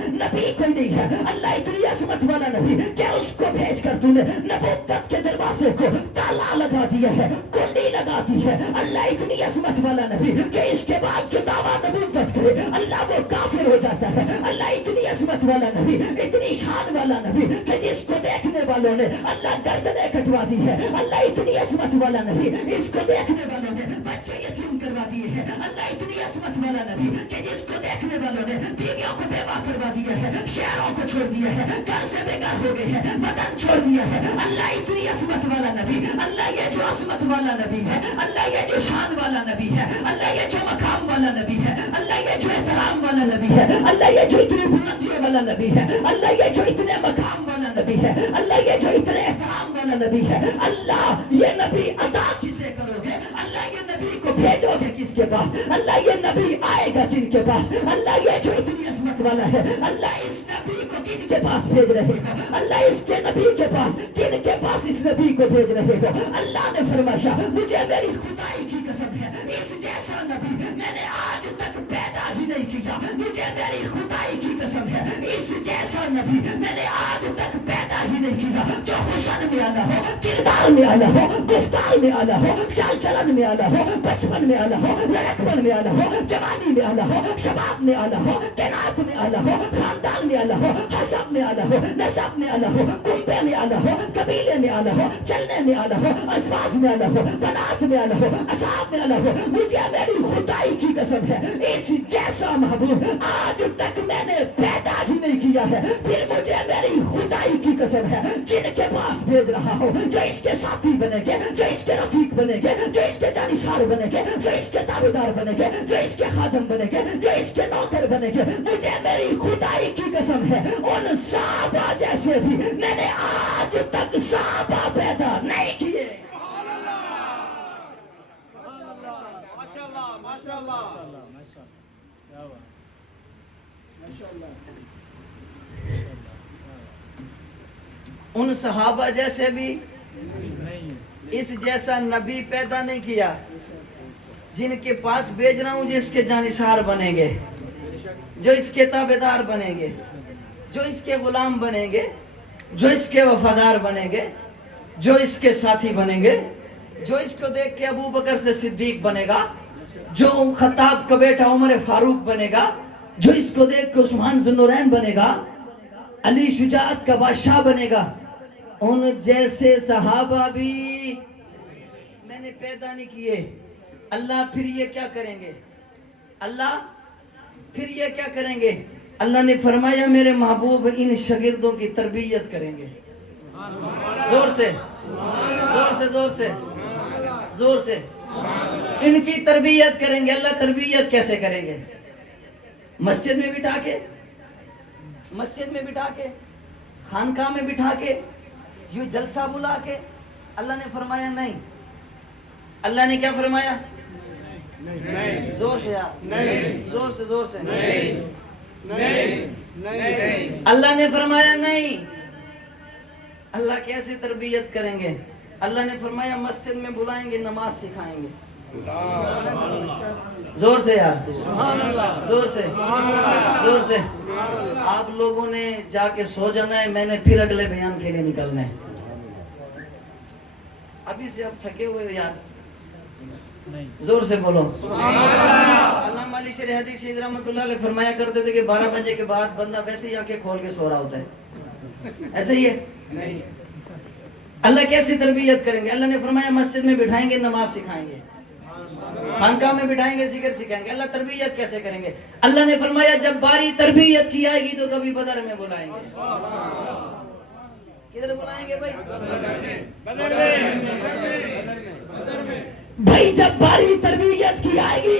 نبی کوئی نہیں ہے. اللہ اتنی عظمت والا نبی کہ اس کو بھیج کر تو نے نبوت کے دروازے کو تالا لگا دیا ہے، کنڈی لگا دی ہے. اللہ اتنی عظمت والا نبی کہ اس کے بعد جو دعویٰ نبوت کرے اللہ وہ کافر ہو جاتا ہے. اللہ اتنی عظمت والا نبی، اتنی شان والا نبی کہ جس کو دیکھنے والوں نے اللہ گردنیں کٹوا دی ہے. اللہ اتنی عظمت والا نبی، اس کو دیکھنے والوں نے بچے یتیم کروا دیے ہیں. اللہ اتنی عظمت والا نبی کہ جس کو دیکھنے والوں نے بیویوں کو بیوہ کروا دیا ہے، شہروں کو چھوڑ دیا ہے، گھر سے بے گھر ہو گئے ہیں، وطن چھوڑ دیا ہے. اللہ اتنی عظمت والا نبی، اللہ یہ جو عظمت والا نبی ہے، اللہ یہ جو شان والا نبی ہے، اللہ یہ جو مقام والا نبی ہے، اللہ یہ جو احترام والا نبی ہے، اللہ یہ جو اتنی بلندیوں والا نبی ہے، اللہ یہ جو اتنے مقام والا نبی ہے، اللہ یہ جو اتنے احترام والا نبی ہے. اللہ یہ نبی عطا کسے کرو گے؟ اللہ یہ نبی کو بھیجو گے کس کے پاس؟ اللہ یہ نبی آئے گا کن کے پاس؟ اللہ یہ جو اتنی عظمت والا ہے، اللہ اس نبی کو کن کے پاس بھیج رہے ہو؟ اللہ اس کے نبی کے پاس کن کے پاس اس نبی کو بھیج رہے ہو؟ اللہ نے فرمایا مجھے میری خدائی کی قسم ہے اس جیسا نبی میں نے آج تک پیدا ہی نہیں کیا. مجھے میری خدائی کی قسم ہے اس جیسا نبی میں نے آج تک پیدا ہی نہیں کیا جو حسن میں آلہ ہو، کردار میں آلہ ہو، گفتار میں آلہ ہو، چال چلن میں آلہ ہو، بچپن میں آلہ ہو، لڑکپن میں آلہ ہو، جوانی میں آلہ ہو، شباب میں آلہ ہو، کائنات میں آلہ ہو، خاندان میں آلہ ہو، حسب میں آلہ ہو، نسب میں آلہ ہو، کنبے میں آلہ ہو، قبیلے میں آلہ ہو، چلنے میں آلہ ہو، ازواج میں آلہ ہو، بنات میں آلہ ہو، اصحاب میں آلہ ہو. مجھے میری خدائی کی قسم ہے اس جیسا محبوب آج تک میں نے پیدا ہی نہیں کیا ہے. پھر مجھے میری خدائی کی قسم ہے جن کے پاس بھیج رہا ہوں جو اس کے ساتھی بنے گے، جو اس کے رفیق بنے گے، جو اس کے جانثار بنے گے، جو اس کے تابعدار بنے گے، جو اس کے خادم بنے گے، جو اس کے نوکر بنے گے. مجھے میری خدائی کی قسم ہے ان صحابہ جیسے بھی میں نے آج تک صحابہ پیدا نہیں کیے. ان صحابہ جیسے بھی اس جیسا نبی پیدا نہیں کیا. جن کے پاس بھیج رہا ہوں جو اس کے جانثار بنیں گے, جو اس کے تابعدار بنیں گے, جو اس کے غلام بنیں گے, جو اس کے وفادار بنیں گے, جو اس کے ساتھی بنیں گے, جو اس کو دیکھ کے ابو بکر سے صدیق بنے گا, جو خطاب کا بیٹا عمر فاروق بنے گا, جو اس کو دیکھ کے عثمان ذو النورین بنے گا, علی شجاعت کا بادشاہ بنے گا, ان جیسے صحابہ بھی میں نے پیدا نہیں کیے. اللہ پھر یہ کیا کریں گے؟ اللہ پھر یہ کیا کریں گے؟ اللہ نے فرمایا میرے محبوب ان شاگردوں کی تربیت کریں گے. زور سے زور سے زور سے زور سے ان کی تربیت کریں گے. اللہ تربیت کیسے کریں گے؟ مسجد میں بٹھا کے, مسجد میں بٹھا کے, خانقاہ میں بٹھا کے, یوں جلسہ بلا کے. اللہ نے فرمایا نہیں. اللہ نے کیا فرمایا؟ زور سے یار, زور سے زور سے. اللہ نے فرمایا نہیں. اللہ کیسے تربیت کریں گے؟ اللہ نے فرمایا مسجد میں بلائیں گے, نماز سکھائیں گے. زور سے یار, زور سے زور سے. آپ لوگوں نے جا کے سو جانا ہے, میں نے پھر اگلے بیان کے لیے نکلنا ہے. ابھی سے اب تھکے ہوئے یار, زور سے بولو. علامہ علی شریح حدیث شہید رحمۃ اللہ علیہ فرمایا کرتے تھے کہ 12 بجے کے بعد بندہ ویسے ہی آنکھیں کھول کے سو رہا ہوتا ہے. ایسے ہی ہے. اللہ کیسی تربیت کریں گے؟ اللہ نے فرمایا مسجد میں بٹھائیں گے, نماز سکھائیں گے, خانقاہ میں بٹھائیں گے, ذکر سکھائیں گے. اللہ تربیت کیسے کریں گے؟ اللہ نے فرمایا جب باری تربیت کی آئے گی تو کبھی بدر میں بلائیں گے. کدھر بلائیں گے بھائی؟ جب باری تربیت کی آئے گی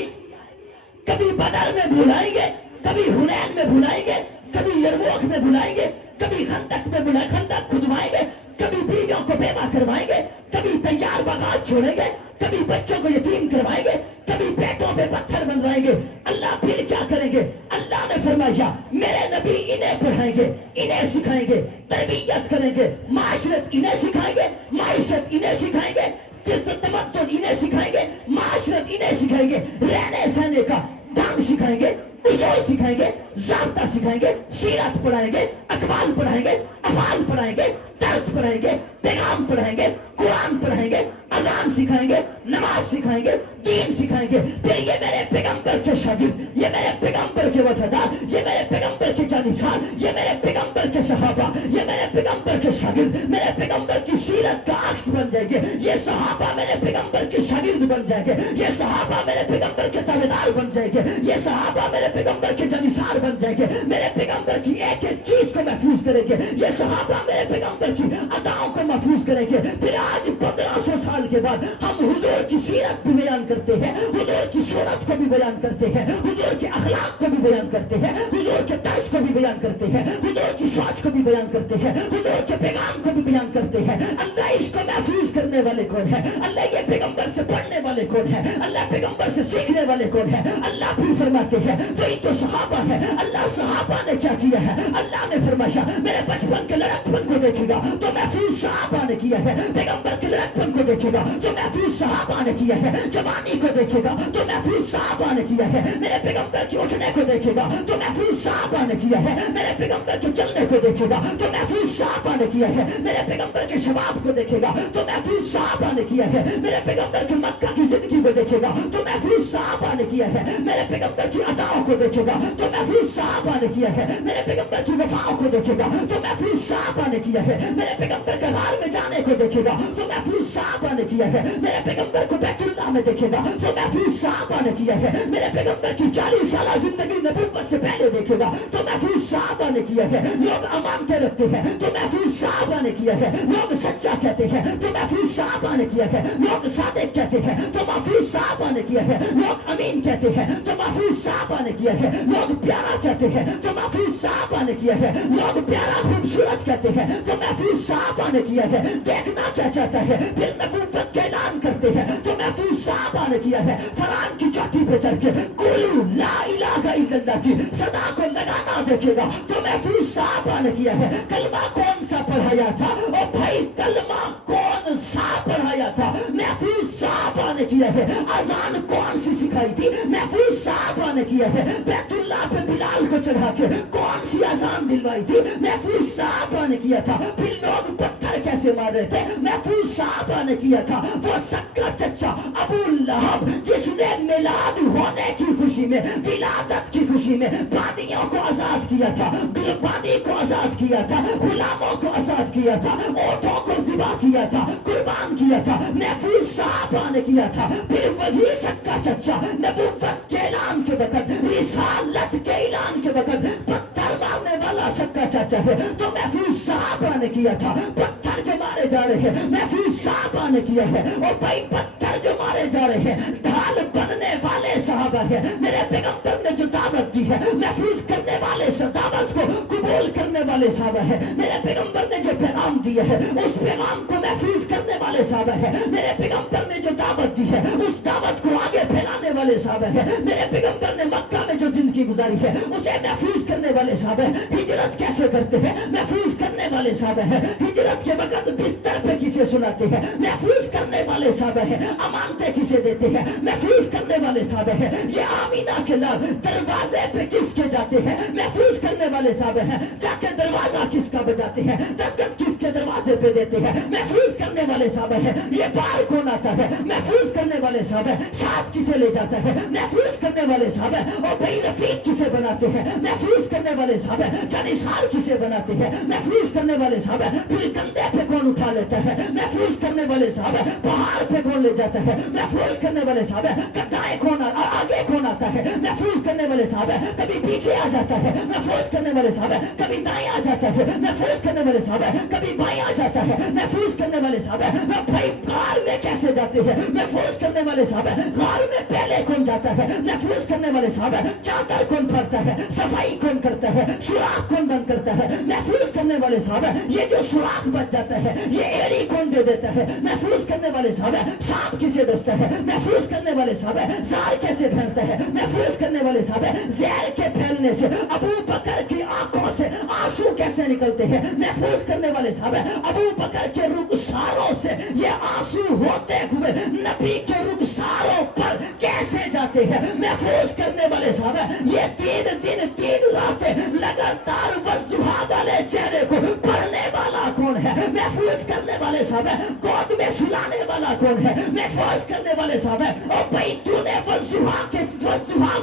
کبھی بدر میں بلائیں گے, کبھی حنین میں بلائیں گے, کبھی یرموک میں بلائیں گے, کبھی خندق میں بلائیں, خندق کھدوائیں گے, کبھی بیویوں کو بیوہ کروائیں گے, کبھی تیار باغات چھوڑیں گے, کبھی بچوں کو یتیم کروائیں گے, کبھی پیٹوں پہ پتھر بنوائیں گے. اللہ پھر کیا کریں گے؟ اللہ نے فرمایا میرے نبی انہیں پڑھائیں گے, انہیں سکھائیں گے, تربیت کریں گے, معاشرت انہیں سکھائیں گے, معیشت انہیں سکھائیں گے, تمدن انہیں سکھائیں گے, معاشرت انہیں سکھائیں گے, رہنے سہنے کا ڈھنگ سکھائیں گے, اصول سکھائیں گے, ضابطہ سکھائیں گے, سیرت پڑھائیں گے, اقوال پڑھائیں گے, افعال پڑھائیں گے, درس پڑھائیں گے, پیغام پڑھائیں گے, قرآن پڑھائیں گے, اذان سکھائیں گے, نماز سکھائیں گے, دین سکھائیں گے. پھر یہ میرے پیغمبر کے شاگرد, یہ میرے پیغمبر کے وفادار, یہ میرے پیغمبر کے جانشین, یہ میرے پیغمبر کے صحابہ, یہ میرے پیغمبر کے شاگرد میرے پیغمبر کی سیرت کا عکس بن جائیں گے. یہ صحابہ میرے پیغمبر کے شاگرد بن جائیں گے, یہ صحابہ میرے پیغمبر کے تابعدار بن جائیں گے, یہ صحابہ میرے پیغمبر کے جانشین بن جائیں گے, میرے پیغمبر کی ایک ایک چیز کو محفوظ کریں گے, یہ صحابہ میرے پیغمبر کی اداؤں کو محفوظ کریں گے. پھر آج 1500 سال کے بعد ہم حضور کی سیرت بھی بیان کرتے ہیں, حضور کی صورت کو بھی بیان کرتے ہیں, حضور کے اخلاق کو بھی بیان کرتے ہیں, حضور کے درس کو بھی بیان کرتے ہیں, حضور کی سوچ کو بھی بیان کرتے ہیں, حضور کے پیغام کو بھی بیان کرتے ہیں. اللہ اس کو محفوظ کرنے والے کون ہے؟ اللہ یہ پیغمبر سے پڑھنے والے کون ہے؟ اللہ پیغمبر سے سیکھنے والے کون ہے؟ اللہ پھر فرماتے ہیں وہی تو صحابہ ہے. اللہ صحابہ نے کیا کیا ہے؟ اللہ نے فرمایا میرے بچپن کے لڑکپن کو دیکھے گا تو محفوظ صحابہ نے کیا ہے, پیغمبر کے لڑکپن کو دیکھے گا تو محفوظ صحابہ نے کیا ہے, جوانی کو دیکھے گا تو محفوظ صحابہ نے کیا ہے, میرے پیغمبر کی اٹھنے کو دیکھے گا تو محفوظ صحابہ نے کیا ہے, میرے پیغمبر کے چلنے کو دیکھے گا تو محفوظ صحابہ نے کیا ہے, میرے پیغمبر کے شباب کو دیکھے گا تو محفوظ صحابہ نے کیا ہے, میرے پیغمبر کے مکہ کی زندگی کو دیکھے گا تو محفوظ صحابہ نے کیا ہے, میرے پیغمبر کی اداؤں کو دیکھے گا تو محفوظ صحابہ نے کیا ہے, میرے پیغمبر کی وفاؤں کو دیکھے گا تو محفوظ صحابہ نے کیا ہے, میرے پیغمبر کے غار میں جانے کو دیکھے گا تو محفوظ صحابہ نے کیا ہے, میرے پیغمبر کو بیت اللہ میں دیکھے گا تو محفوظ صحابہ نے کیا ہے, میرے پیغمبر کی 40 سالہ زندگی نبوت سے پہلے دیکھے گا تو محفوظ صحابہ نے کیا ہے. لوگ امانتیں رکھتے ہیں تو محفوظ صحابہ نے کیا ہے, لوگ سچا کہتے ہیں تو محفوظ صحابہ نے کیا ہے, لوگ صادق کہتے ہیں تو محفوظ صحابہ نے کیا ہے, لوگ امین کہتے ہیں تو محفوظ صحابہ نے کیا ہے, لوگ پیارا کہتے ہیں تو محفوظ صحابہ نے کیا ہے, لوگ پیارا خوبصورت کہتے ہیں تو محفوظ صحابہ نے کیا ہے. دیکھنا کیا چاہتا ہے پھر نبوت کا اعلان کرتے ہیں تو محفوظ صحابہ نے کیا ہے, فرعون کی چوٹی پہ چڑھ کے قولوا لا الہ الا اللہ کی صدا کو لگانا دیکھے گا تو محفوظ صحابہ نے کیا ہے. کلمہ کون سا پڑھایا تھا؟ اور بھائی کلمہ کون سا پڑھایا تھا؟ محفوظ صحابہ نے کیا ہے. اذان کون سی سکھائی تھی؟ محفوظ صحابہ نے کیا ہے. بیت اللہ پہ بلال کو چڑھا کے کون سی اذان دلوائی تھی؟ محفوظ صحابہ نے کیا تھا. پھر لوگ پتھر کیسے مار رہے تھے؟ محفوظ صحابہ نے کیا تھا. وہ سکا چچا ابو لہب جس نے میلاد ہونے کی خوشی میں، ولادت کی خوشی میں بادیوں کو آزاد کیا تھا، گلبانی کو آزاد کیا تھا، غلاموں کو آزاد کیا تھا، اونٹوں کو ذبح کیا تھا، قربان کیا تھا، محفوظ صحابہ نے کیا تھا. پھر وہی سکا چچا نبوت کے اعلان کے وقت، رسالت کے اعلان کے وقت پتھر مارنے والا سکا چچا ہے تو محفوظ صحابہ نے کیا تھا. پتھر جو مارے جا رہے ہیں محفوظ صحابہ نے کیا ہے. اور بھائی پتھر جو مارے جا رہے ہیں ڈھال بننے والے صحابہ ہیں. میرے پیغمبر نے جو دعوت دی ہے محفوظ کرنے والے دعوت کو قبول کرنے والے صحابہ ہیں. میرے پیغمبر نے جو پیغام دیا ہے اس پیغام کو محفوظ کرنے والے صحابہ ہیں. میرے پیغمبر نے جو دعوت دی ہے اس دعوت کو آگے پھیلانے والے صحابہ ہیں. میرے پیغمبر نے مکہ میں جو زندگی گزاری ہے اسے محفوظ کرنے والے صحابہ ہیں. ہجرت کیسے کرتے ہیں؟ محفوظ کرنے والے صحابہ ہیں. ہجرت کے وقت بستر پہ کسے سلاتے ہیں؟ محفوظ کرنے والے صحابہ ہیں. امانتیں کسے دیتے ہیں؟ محفوظ کرنے والے صحابہ ہیں. یہ آمینہ کے لب دروازے پہ کس کے جاتے ہیں؟ محفوظ کرنے والے صحابہ ہیں. جا کے دروازہ کس کا بجاتے ہیں؟ دستخط کس کے دروازے پہ دیتے ہیں؟ محفوظ کرنے والے صحابہ ہیں. یہ باہر کون آتا ہے؟ محفوظ کرنے والے صحابہ. ساتھ کسے لے جاتا ہے؟ محفوظ کرنے والے صحابہ. اور بھائی رفیق کسے بناتے ہیں؟ محفوظ کرنے والے صحابہ. جانثار کسے بناتے ہیں؟ محفوظ کرنے والے صحابہ. پھر کندھے پہ کون اٹھا لیتا ہے؟ محفوظ کرنے والے صحابہ. پہاڑ پہ کون لے جاتا ہے؟ محفوظ کرنے والے صحابہ. کدائیں کون آگے کون آتا ہے؟ محفوظ کرنے والے صحابہ. کبھی پیچھے آ جاتا ہے محفوظ کرنے والے صحابہ. کبھی دائیں آ جاتا ہے محفوظ کرنے والے صحابہ. کبھی بائیں آ جاتا ہے محفوظ کرنے والے صحابہ. وہ بھائی غار میں کیسے جاتے ہیں؟ محفوظ کرنے والے صحابہ. غار میں پہلے کون جاتا ہے؟ محفوظ کرنے والے صحابہ. چادر کون پھڑتا ہے؟ صفائی کون کرتا ہے؟ سوراخ کون بند کرتا ہے؟ محفوظ کرنے والے صحابہ. یہ جو سوراخ بچ جاتا ہے یہ ایڑی کون دے دیتا ہے؟ محفوظ کرنے والے صحابہ. سانپ کسے دستا ہے؟ محفوظ کرنے والے صحابہ. زہر کیسے پھیلتا ہے؟ محفوظ کرنے والے صحابہ. زہر کے پھیلنے سے ابو بکر کی آنکھوں سے آنسو کیسے نکلتے ہیں؟ محفوظ کرنے والے صحابہ. ابو بکر کے رخساروں سے یہ آنسو ہوتے ہوئے نبی کے رخساروں پر کیسے جاتے ہیں؟ محفوظ کرنے والے صحابہ. یہ 3 دن 3 راتیں لگاتار والضحیٰ والے چہرے کو پڑھنے والا کون ہے؟ محفوظ کرنے والے صحابہ. گود میں سلانے والا کون ہے؟ محفوظ کرنے والے صحابہ. اور بھائی تو نے والضحیٰ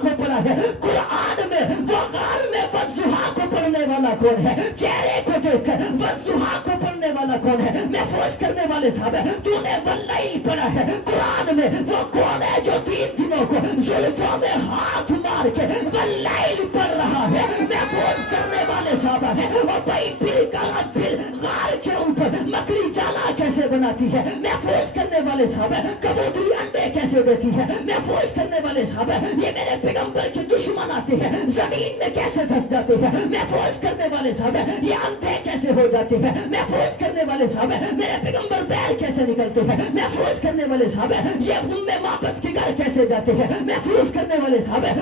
کو پڑھا ہے قرآن میں. وہ غار میں والضحیٰ کو پڑھنے والا کون ہے؟ چہرے کو دیکھ کر والضحیٰ کو پڑھنے والا کون ہے؟ محفوظ کرنے والے صحابہ. تو نے واللیل پڑھا ہے قرآن میں. وہ کون ہے جو 3 دنوں کو زلفوں میں ہاتھ مار کے واللیل پڑھ رہا ہے؟ محفوظ کرنے والے صحابہ ہے. اور بھائی پھر غار کے اوپر مکڑی چالا کیسے بناتی ہے؟ محفوظ کرنے والے صحابہ. کبوتری انڈے کیسے دیتی ہے؟ محفوظ کرنے والے صحابہ. یہ میرے پیغمبر کے دشمن آتے ہیں زمین میں کیسے دھس جاتے ہیں؟ محفوظ کرنے والے صحابہ. یہ اندھے کیسے ہو جاتے ہیں؟ محفوظ کرنے والے صحابہ. میرے پیغمبر پیر کیسے نکلتے ہیں؟ محفوظ کرنے والے صحابہ. یہ معبد کے گھر کیسے جاتے ہیں؟ محفوظ کرنے والے صحابہ.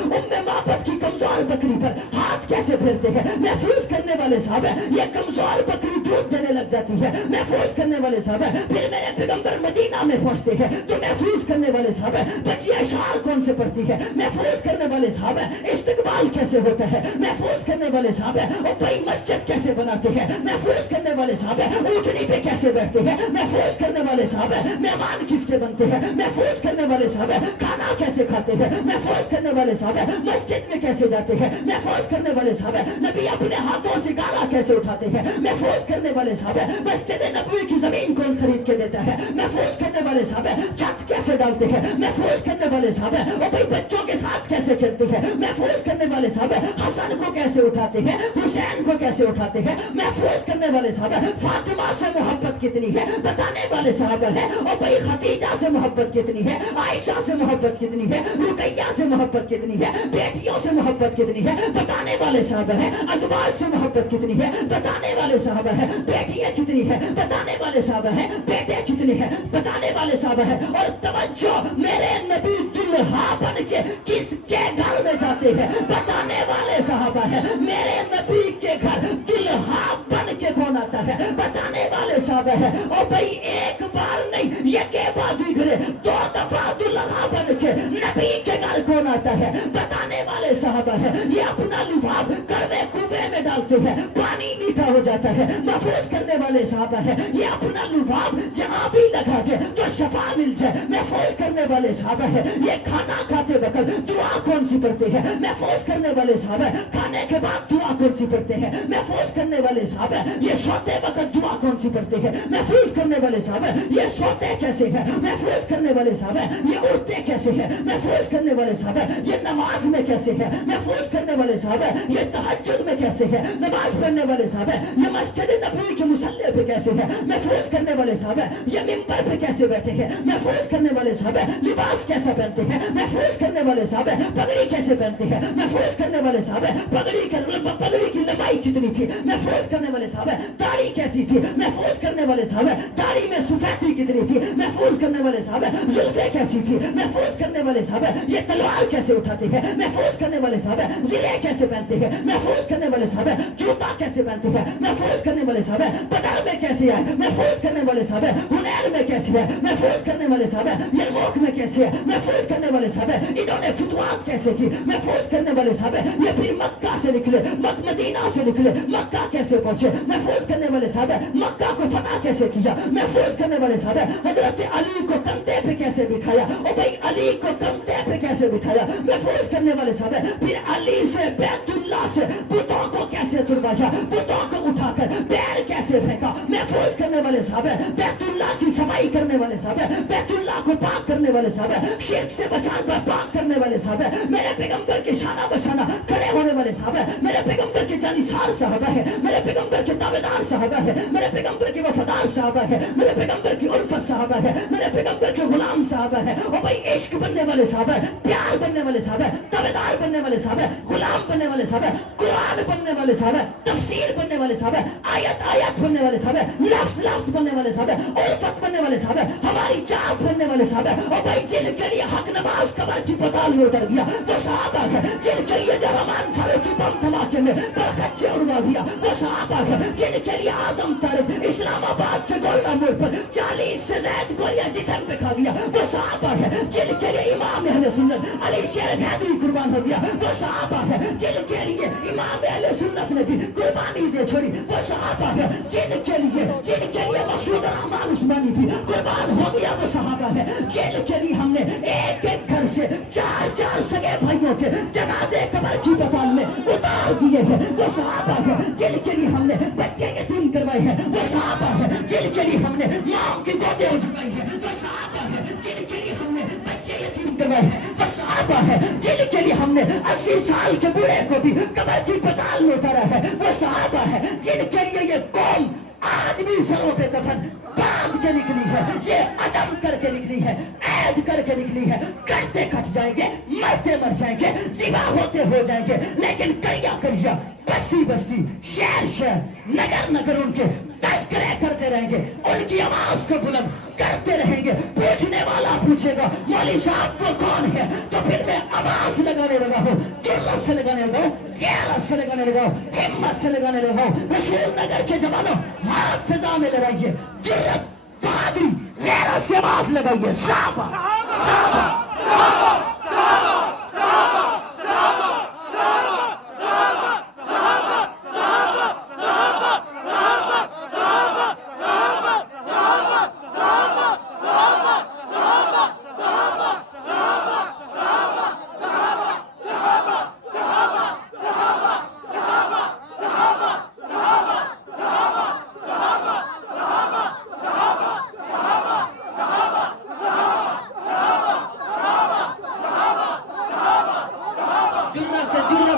معبد کی کمزور بکری پر ہاتھ کیسے پھیرتے ہیں؟ محفوظ کرنے والے صحابہ. یہ کمزور بکری دودھ دینے لگ جاتی ہے. محفوظ کرنے والے صحابہ. پھر میرے پیغمبر مدینہ میں پہنچتے ہیں تو محفوظ کرنے والے صحابہ. بچی اشعار کون سے پڑھتی ہے؟ محفوظ کرنے والے صحابہ. استقبال کیسے ہوتا ہے؟ محفوظ کرنے والے صحابہ. اور بھائی مسجد کیسے بناتے ہیں؟ محفوظ کرنے والے صحابہ. اونٹنی پہ کیسے بیٹھتے ہیں؟ محفوظ کرنے والے صحابہ. مہمان کس کے بنتے ہیں؟ محفوظ کرنے والے صحابہ. کھانا کیسے کھاتے ہیں؟ محفوظ کرنے والے صحابہ. مسجد میں کیسے جاتے ہیں؟ محفوظ کرنے والے صحابہ. نبی اپنے ہاتھوں سے گانا کیسے اٹھاتے ہیں؟ محفوظ کرنے والے صحابہ. مسجد نبوی کی زمین کون خرید کے دیتا ہے؟ محفوظ کرنے والے صحابہ. چھت کیسے ڈالتے ہیں؟ محفوظ کرنے والے صحابہ. اور بھائی بچوں کے ساتھ کیسے کھیلتے ہیں؟ محفوظ کرنے والے صحابہ. حسن کو کیسے اٹھاتے ہیں؟ حسین کو کیسے اٹھاتے ہیں؟ محفوظ کرنے والے صحابہ. فاطمہ سے محبت کتنی ہے بتانے والے صحابہ ہیں. اور بھائی خدیجہ سے محبت کتنی ہے؟ عائشہ سے محبت کتنی ہے؟ رقیہ سے محبت کتنی ہے؟ بیٹیوں سے محبت کتنی ہے بتانے والے صحابہ ہیں. ازواج سے محبت کتنی ہے بتانے والے صحابہ ہیں. بیٹیاں کتنی ہے بتانے والے صحابہ ہیں. بیٹے کتنی ہے بتانے والے صحابہ ہیں. اور توجہ, میرے نبی دلہا بن کے کس کے گھر میں جاتے ہیں بتانے والے صحابہ ہیں. میرے نبی کے گھر دلہا بن کے کون آتا ہے بتانے والے صحابہ صحابہ ہے، اور بھئی ایک بار نہیں یکے بعد گھرے 2 دفعہ دلہا بن کے نبی کے گھر کون آتا ہے؟ بتانے والے صحابہ ہے، یہ اپنا لفاف کڑوے کنویں میں ڈالتے ہیں، پانی میٹھا ہو جاتا ہے۔ محفوظ کرنے والے صحابہ ہے، یہ اپنا لفاف جہاں بھی لگا کے تو شفا مل جائے۔ محفوظ کرنے والے صحابہ ہے، یہ کھانا کھاتے وقت دعا کون سی پڑھتے ہیں؟ محفوظ کرنے والے صحابہ کھانے کے بعد دعا کون سی پڑھتے ہیں؟ محفوظ کرنے والے صحابہ یہ سوتے وقت دعا کون سی پڑھتے ہیں؟ محفوظ کرنے والے صحابہ یہ سوتے کیسے ہیں؟ محفوظ کرنے والے صحابہ یہ اڑتے کیسے ہیں؟ محفوظ کرنے والے صحابہ یہ نماز میں کیسے ہیں؟ محفوظ کرنے والے صحابہ یہ تہجد میں کیسے ہیں؟ نماز پڑھنے والے صحابہ یہ مسجد نبوی کے مصلی پہ کیسے ہیں؟ محفوظ کرنے والے صحابہ یہ منبر پہ کیسے بیٹھے ہیں؟ محفوظ کرنے والے صحابہ لباس کیسا پہنتے ہیں؟ محفوظ کرنے والے صحابہ پگڑی کیسے پہنتے ہیں؟ محفوظ کرنے والے صحابہ پگڑی کی لمبائی کتنی تھی؟ محفوظ کرنے والے صحابہ داڑھی کیسی تھی؟ محفوظ کرنے والے صحابہ داڑھی میں سفیدی کتنی تھی؟ محفوظ کرنے والے صحابہ زلفیں کیسی تھی؟ محفوظ کرنے والے صحابہ یہ تلوار کیسے اٹھاتے ہیں؟ محفوظ کرنے والے صحابہ زرے کیسے پہنتے ہیں؟ محفوظ کرنے والے صحابہ جوتا کیسے پہنتے ہیں؟ محفوظ کرنے والے صحابہ بدر میں کیسے آئے؟ محفوظ کرنے والے صحابہ حنین میں کیسے ہے؟ محفوظ کرنے والے صحابہ یرموک میں کیسے ہے؟ محفوظ کرنے والے صحابہ انہوں نے فتوحات کیسے کی؟ محفوظ کرنے والے صحابہ یہ پھر مکہ سے نکلے، مدینہ سے نکلے، مکہ کیسے پہنچے؟ محفوظ کرنے والے صحابہ مکہ کو فتح کیسے کیا؟ محفوظ کرنے والے صحابہ حضرت علی کو کندھے پہ کیسے بٹھایا؟ اور بھائی علی کو کندھے پہ کیسے بٹھایا؟ محفوظ کرنے والے صحابہ پھر علی سے بیت اللہ سے بتوں کو کیسے تروایا؟ بتوں کو اٹھا کر پیر کیسے پھینکا؟ محفوظ کرنے والے صحابہ بیت اللہ کی صفائی کرنے والے صحابہ، بیت اللہ کو پاک کرنے والے صحابہ، شرک سے بچان پر پاک کرنے والے صحابہ، میرے پیغمبر کے شانہ بشانہ کھڑے ہونے والے صحابہ، میرے پیغمبر کے جانثار صحابہ ہے، میرے پیغمبر کے تابعدار صحابہ ہے، میرے پیغمبر کے وفادار صحابہ ہے، میرے پیغمبر کی الفت صحابہ ہے، میرے پیغمبر کے غلام صحابہ ہے، اور بھائی عشق بننے والے صحابہ، پیار بننے والے صحابہ، تابعدار بننے والے صحابہ، غلام بننے والے صحابہ، قرآن بننے والے صحابہ، تفسیر بننے والے صحابہ، آیت آیت بننے والے صحابہ، لفظ لفظ بننے والے صحابہ، الفت بننے والے صحابہ، ہماری چاک بننے والے صحابہ، اور بھائی جن کے لیے حق نماز قبر کی پتال میں اتر گیا وہ صحابہ ہے، جن کے لیے جب امان فاروقی بم دھماکے میں برکت سے اڑوا گیا وہ صحابہ ہے، جن کے لیے اعظم طالب اسلام آباد کے گولڈا موڑ پر 40 سے زائد گولیاں جسم پہ کھا گیا وہ صحابہ ہے، جن کے لیے امام اہل سنت علی شیر حیدری قربان ہو گیا وہ صحابہ ہے، جن کے لیے امام اہل سنت نے بھی قربانی دے چھوڑی وہ صحابہ ہے، جن کے لیے مسعود الرحمان عثمانی بھی قربان ہو گیا وہ صحابہ ہے، جن کے لیے ہم نے ایک ایک گھر سے 4 سگے بھائیوں کے جنازے قبر کی پتال میں اتار دیے ہیں وہ صحابہ ہے، جن کے لیے ہم نے بچے یتیم کروائے ہیں وہ صحابہ ہے، جن کے لیے ہم نے ماں کی گودیں اجڑائی ہیں وہ صحابہ ہے، جن کے لیے ہم نے بچے یتیم کروائے ہیں وہ صحابہ ہے، جن کے لیے ہم نے 80 سال کے بوڑھے کو بھی قبر کی پتال میں اتارا ہے وہ صحابہ ہے، جن کے لیے یہ قوم آدمی سروں پہ کفن باندھ کے نکلی ہے، یہ عزم کر کے نکلی ہے، عہد کر کے نکلی ہے، کرتے کٹ جائیں گے، مرتے مر جائیں گے، ذبح ہوتے ہو جائیں گے، لیکن کریا بستی بستی شہر شہر نگر نگر ان کے تذکرے کرتے رہیں گے، ان کی آواز کو بلند کرتے رہیں گے، پوچھنے والا پوچھے گا مولوی صاحب وہ کون ہے؟ تو پھر میں آواز لگانے لگا ہوں، جرات سے لگانے لگا ہوں، غیرت سے لگانے لگا ہوں، ہمت سے لگانے لگا ہوں، رسول نگر کے جوانوں ہاتھ فضا میں لڑائیے، جرات بہادری غیرت سے آواز لگائیے، صحابہ صحابہ صحابہ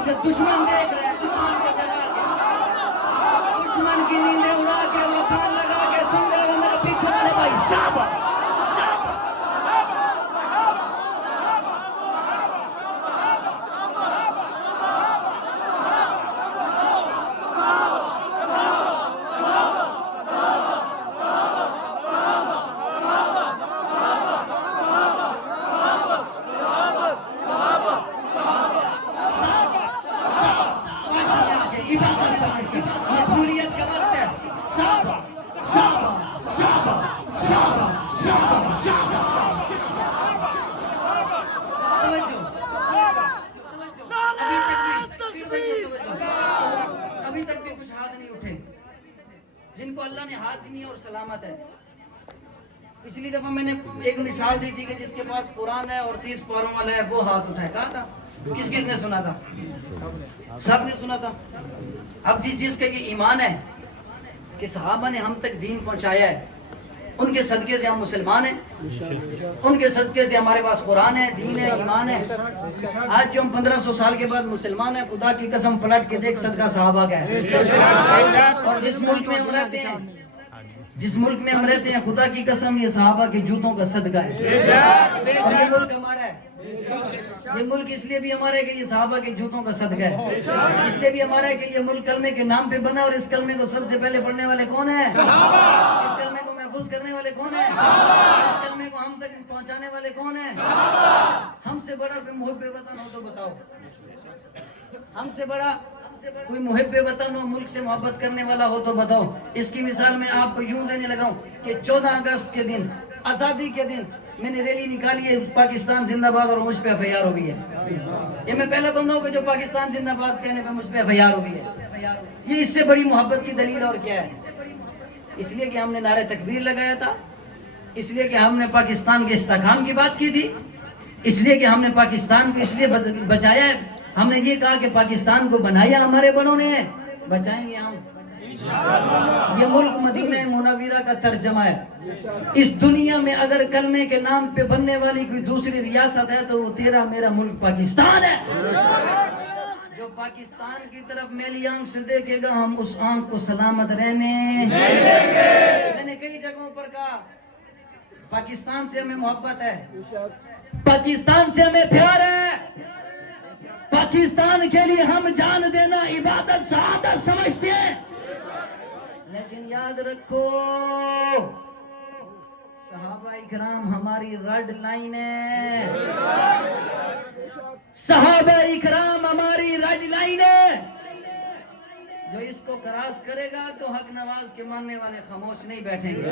سے دشمن دیکھ رہے ہیں، دشمن کو جگا کے، دشمن کی نیندیں اڑا کے، مکان لگا کے سن رہے ہو میرے پیچھے والے بھائی صحابہ عبادت سمجھ کے مقبولیت کا وقت ہے، صحابہ صحابہ ایمان حاتمی اور سلامت ہے. پچھلی دفعہ میں نے ایک مثال دی تھی کہ جس کے پاس قرآن ہے اور 30 پاروں والا ہے وہ ہاتھ اٹھائے. کہا تھا کس کس نے سنا تھا؟ سب نے سنا تھا. اب جس چیز کا یہ ایمان ہے کہ صحابہ نے ہم تک دین پہنچایا ہے، ان کے صدقے سے ہم مسلمان ہیں، ان کے صدقے سے ہمارے پاس قرآن ہے، دین ہے، ایمان ہے. آج جو ہم 1500 سال کے بعد مسلمان ہیں، خدا کی قسم پلٹ کے دیکھ صدقہ صحابہ کا ہے. اور جس ملک میں ہم رہتے ہیں، جس ملک میں ہم رہتے ہیں، خدا کی قسم یہ صحابہ کے جوتوں کا صدقہ ہے. اور یہ ملک ہمارا ہے. یہ ملک اس لیے بھی ہمارا ہے کہ یہ صحابہ کے جوتوں کا صدقہ ہے. اس لیے بھی ہمارا ہے کہ یہ ملک کلمے کے نام پہ بنا، اور اس کلمے کو سب سے پہلے پڑھنے والے کون ہیں؟ اس کلمے کو محفوظ کرنے والے کون ہیں؟ اس کلمے کو ہم تک پہنچانے والے کون ہیں؟ ہم سے بڑا کوئی محب وطن ہو تو بتاؤ. ہم سے بڑا کوئی محب وطن ہو، ملک سے محبت کرنے والا ہو تو بتاؤ. اس کی مثال میں آپ کو یوں دینے لگا ہوں کہ 14 اگست کے دن، آزادی کے دن، میں نے ریلی نکالی ہے پاکستان زندہ باد، اور مجھ پہ FIR ہو گئی ہے. یہ میں پہلا بندہ ہوں کہ جو پاکستان زندہ باد کہنے پہ مجھ پہ FIR ہو گئی ہے. یہ اس سے بڑی محبت کی دلیل اور کیا ہے؟ اس لیے کہ ہم نے نعرہ تکبیر لگایا تھا، اس لیے کہ ہم نے پاکستان کے استحکام کی بات کی تھی، اس لیے کہ ہم نے پاکستان کو اس لیے بچایا ہے. ہم نے یہ کہا کہ پاکستان کو بنایا ہمارے بڑوں نے ہے، بچائیں گے ہم. یہ ملک مدینہ منورہ کا ترجمہ ہے. اس دنیا میں اگر کلمے کے نام پہ بننے والی کوئی دوسری ریاست ہے تو وہ تیرا میرا ملک پاکستان ہے. جو پاکستان کی طرف میلی آنکھ سے دیکھے گا، ہم اس آنکھ کو سلامت رہنے نہیں دیں گے. میں نے کئی جگہوں پر کہا پاکستان سے ہمیں محبت ہے، پاکستان سے ہمیں پیار ہے، پاکستان کے لیے ہم جان دینا عبادت سعادت سمجھتے ہیں. لیکن یاد رکھو صحابہ اکرام ہماری ریڈ لائن ہے. صحابہ اکرام ہماری ریڈ لائن ہے. جو اس کو کراس کرے گا تو حق نواز کے ماننے والے خاموش نہیں بیٹھیں گے.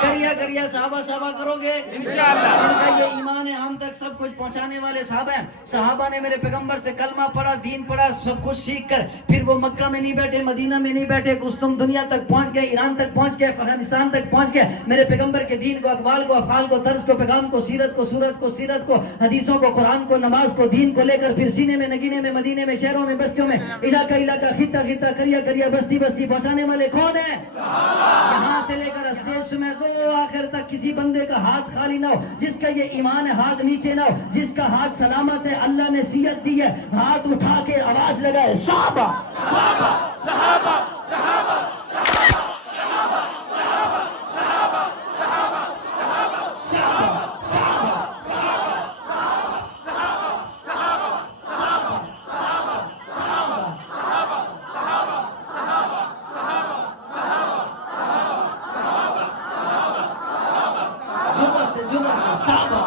کریا صحابہ کرو گے انشاءاللہ. جن کا یہ ایمان ہے ہم تک سب کچھ پہنچانے والے صحابہ ہیں. صحابہ نے میرے پیغمبر سے کلمہ پڑھا، دین پڑھا، سب کچھ سیکھ کر پھر وہ مکہ میں نہیں بیٹھے، مدینہ میں نہیں بیٹھے، کستم دنیا تک پہنچ گئے، ایران تک پہنچ گئے، افغانستان تک پہنچ گئے. میرے پیغمبر کے دین کو، اقوال کو، افعال کو، طرز کو، پیغام کو، سیرت کو، صورت کو، سیرت کو، حدیثوں کو، قرآن کو، نماز کو، دین کو لے کر پھر سینے میں، نگینے میں، مدینے میں، شہروں میں، بستیوں میں، علاقہ خطہ کریا بستی پہنچانے والے کون ہیں؟ یہاں سے لے کر اسٹیج سمیت آخر تک کسی بندے کا ہاتھ خالی نہ ہو. جس کا یہ ایمان ہے ہاتھ نیچے نہ ہو، جس کا ہاتھ سلامت ہے، اللہ نے صحت دی ہے، ہاتھ اٹھا کے آواز لگائے صحابہ صحابہ صحابہ صحابہ صحابہ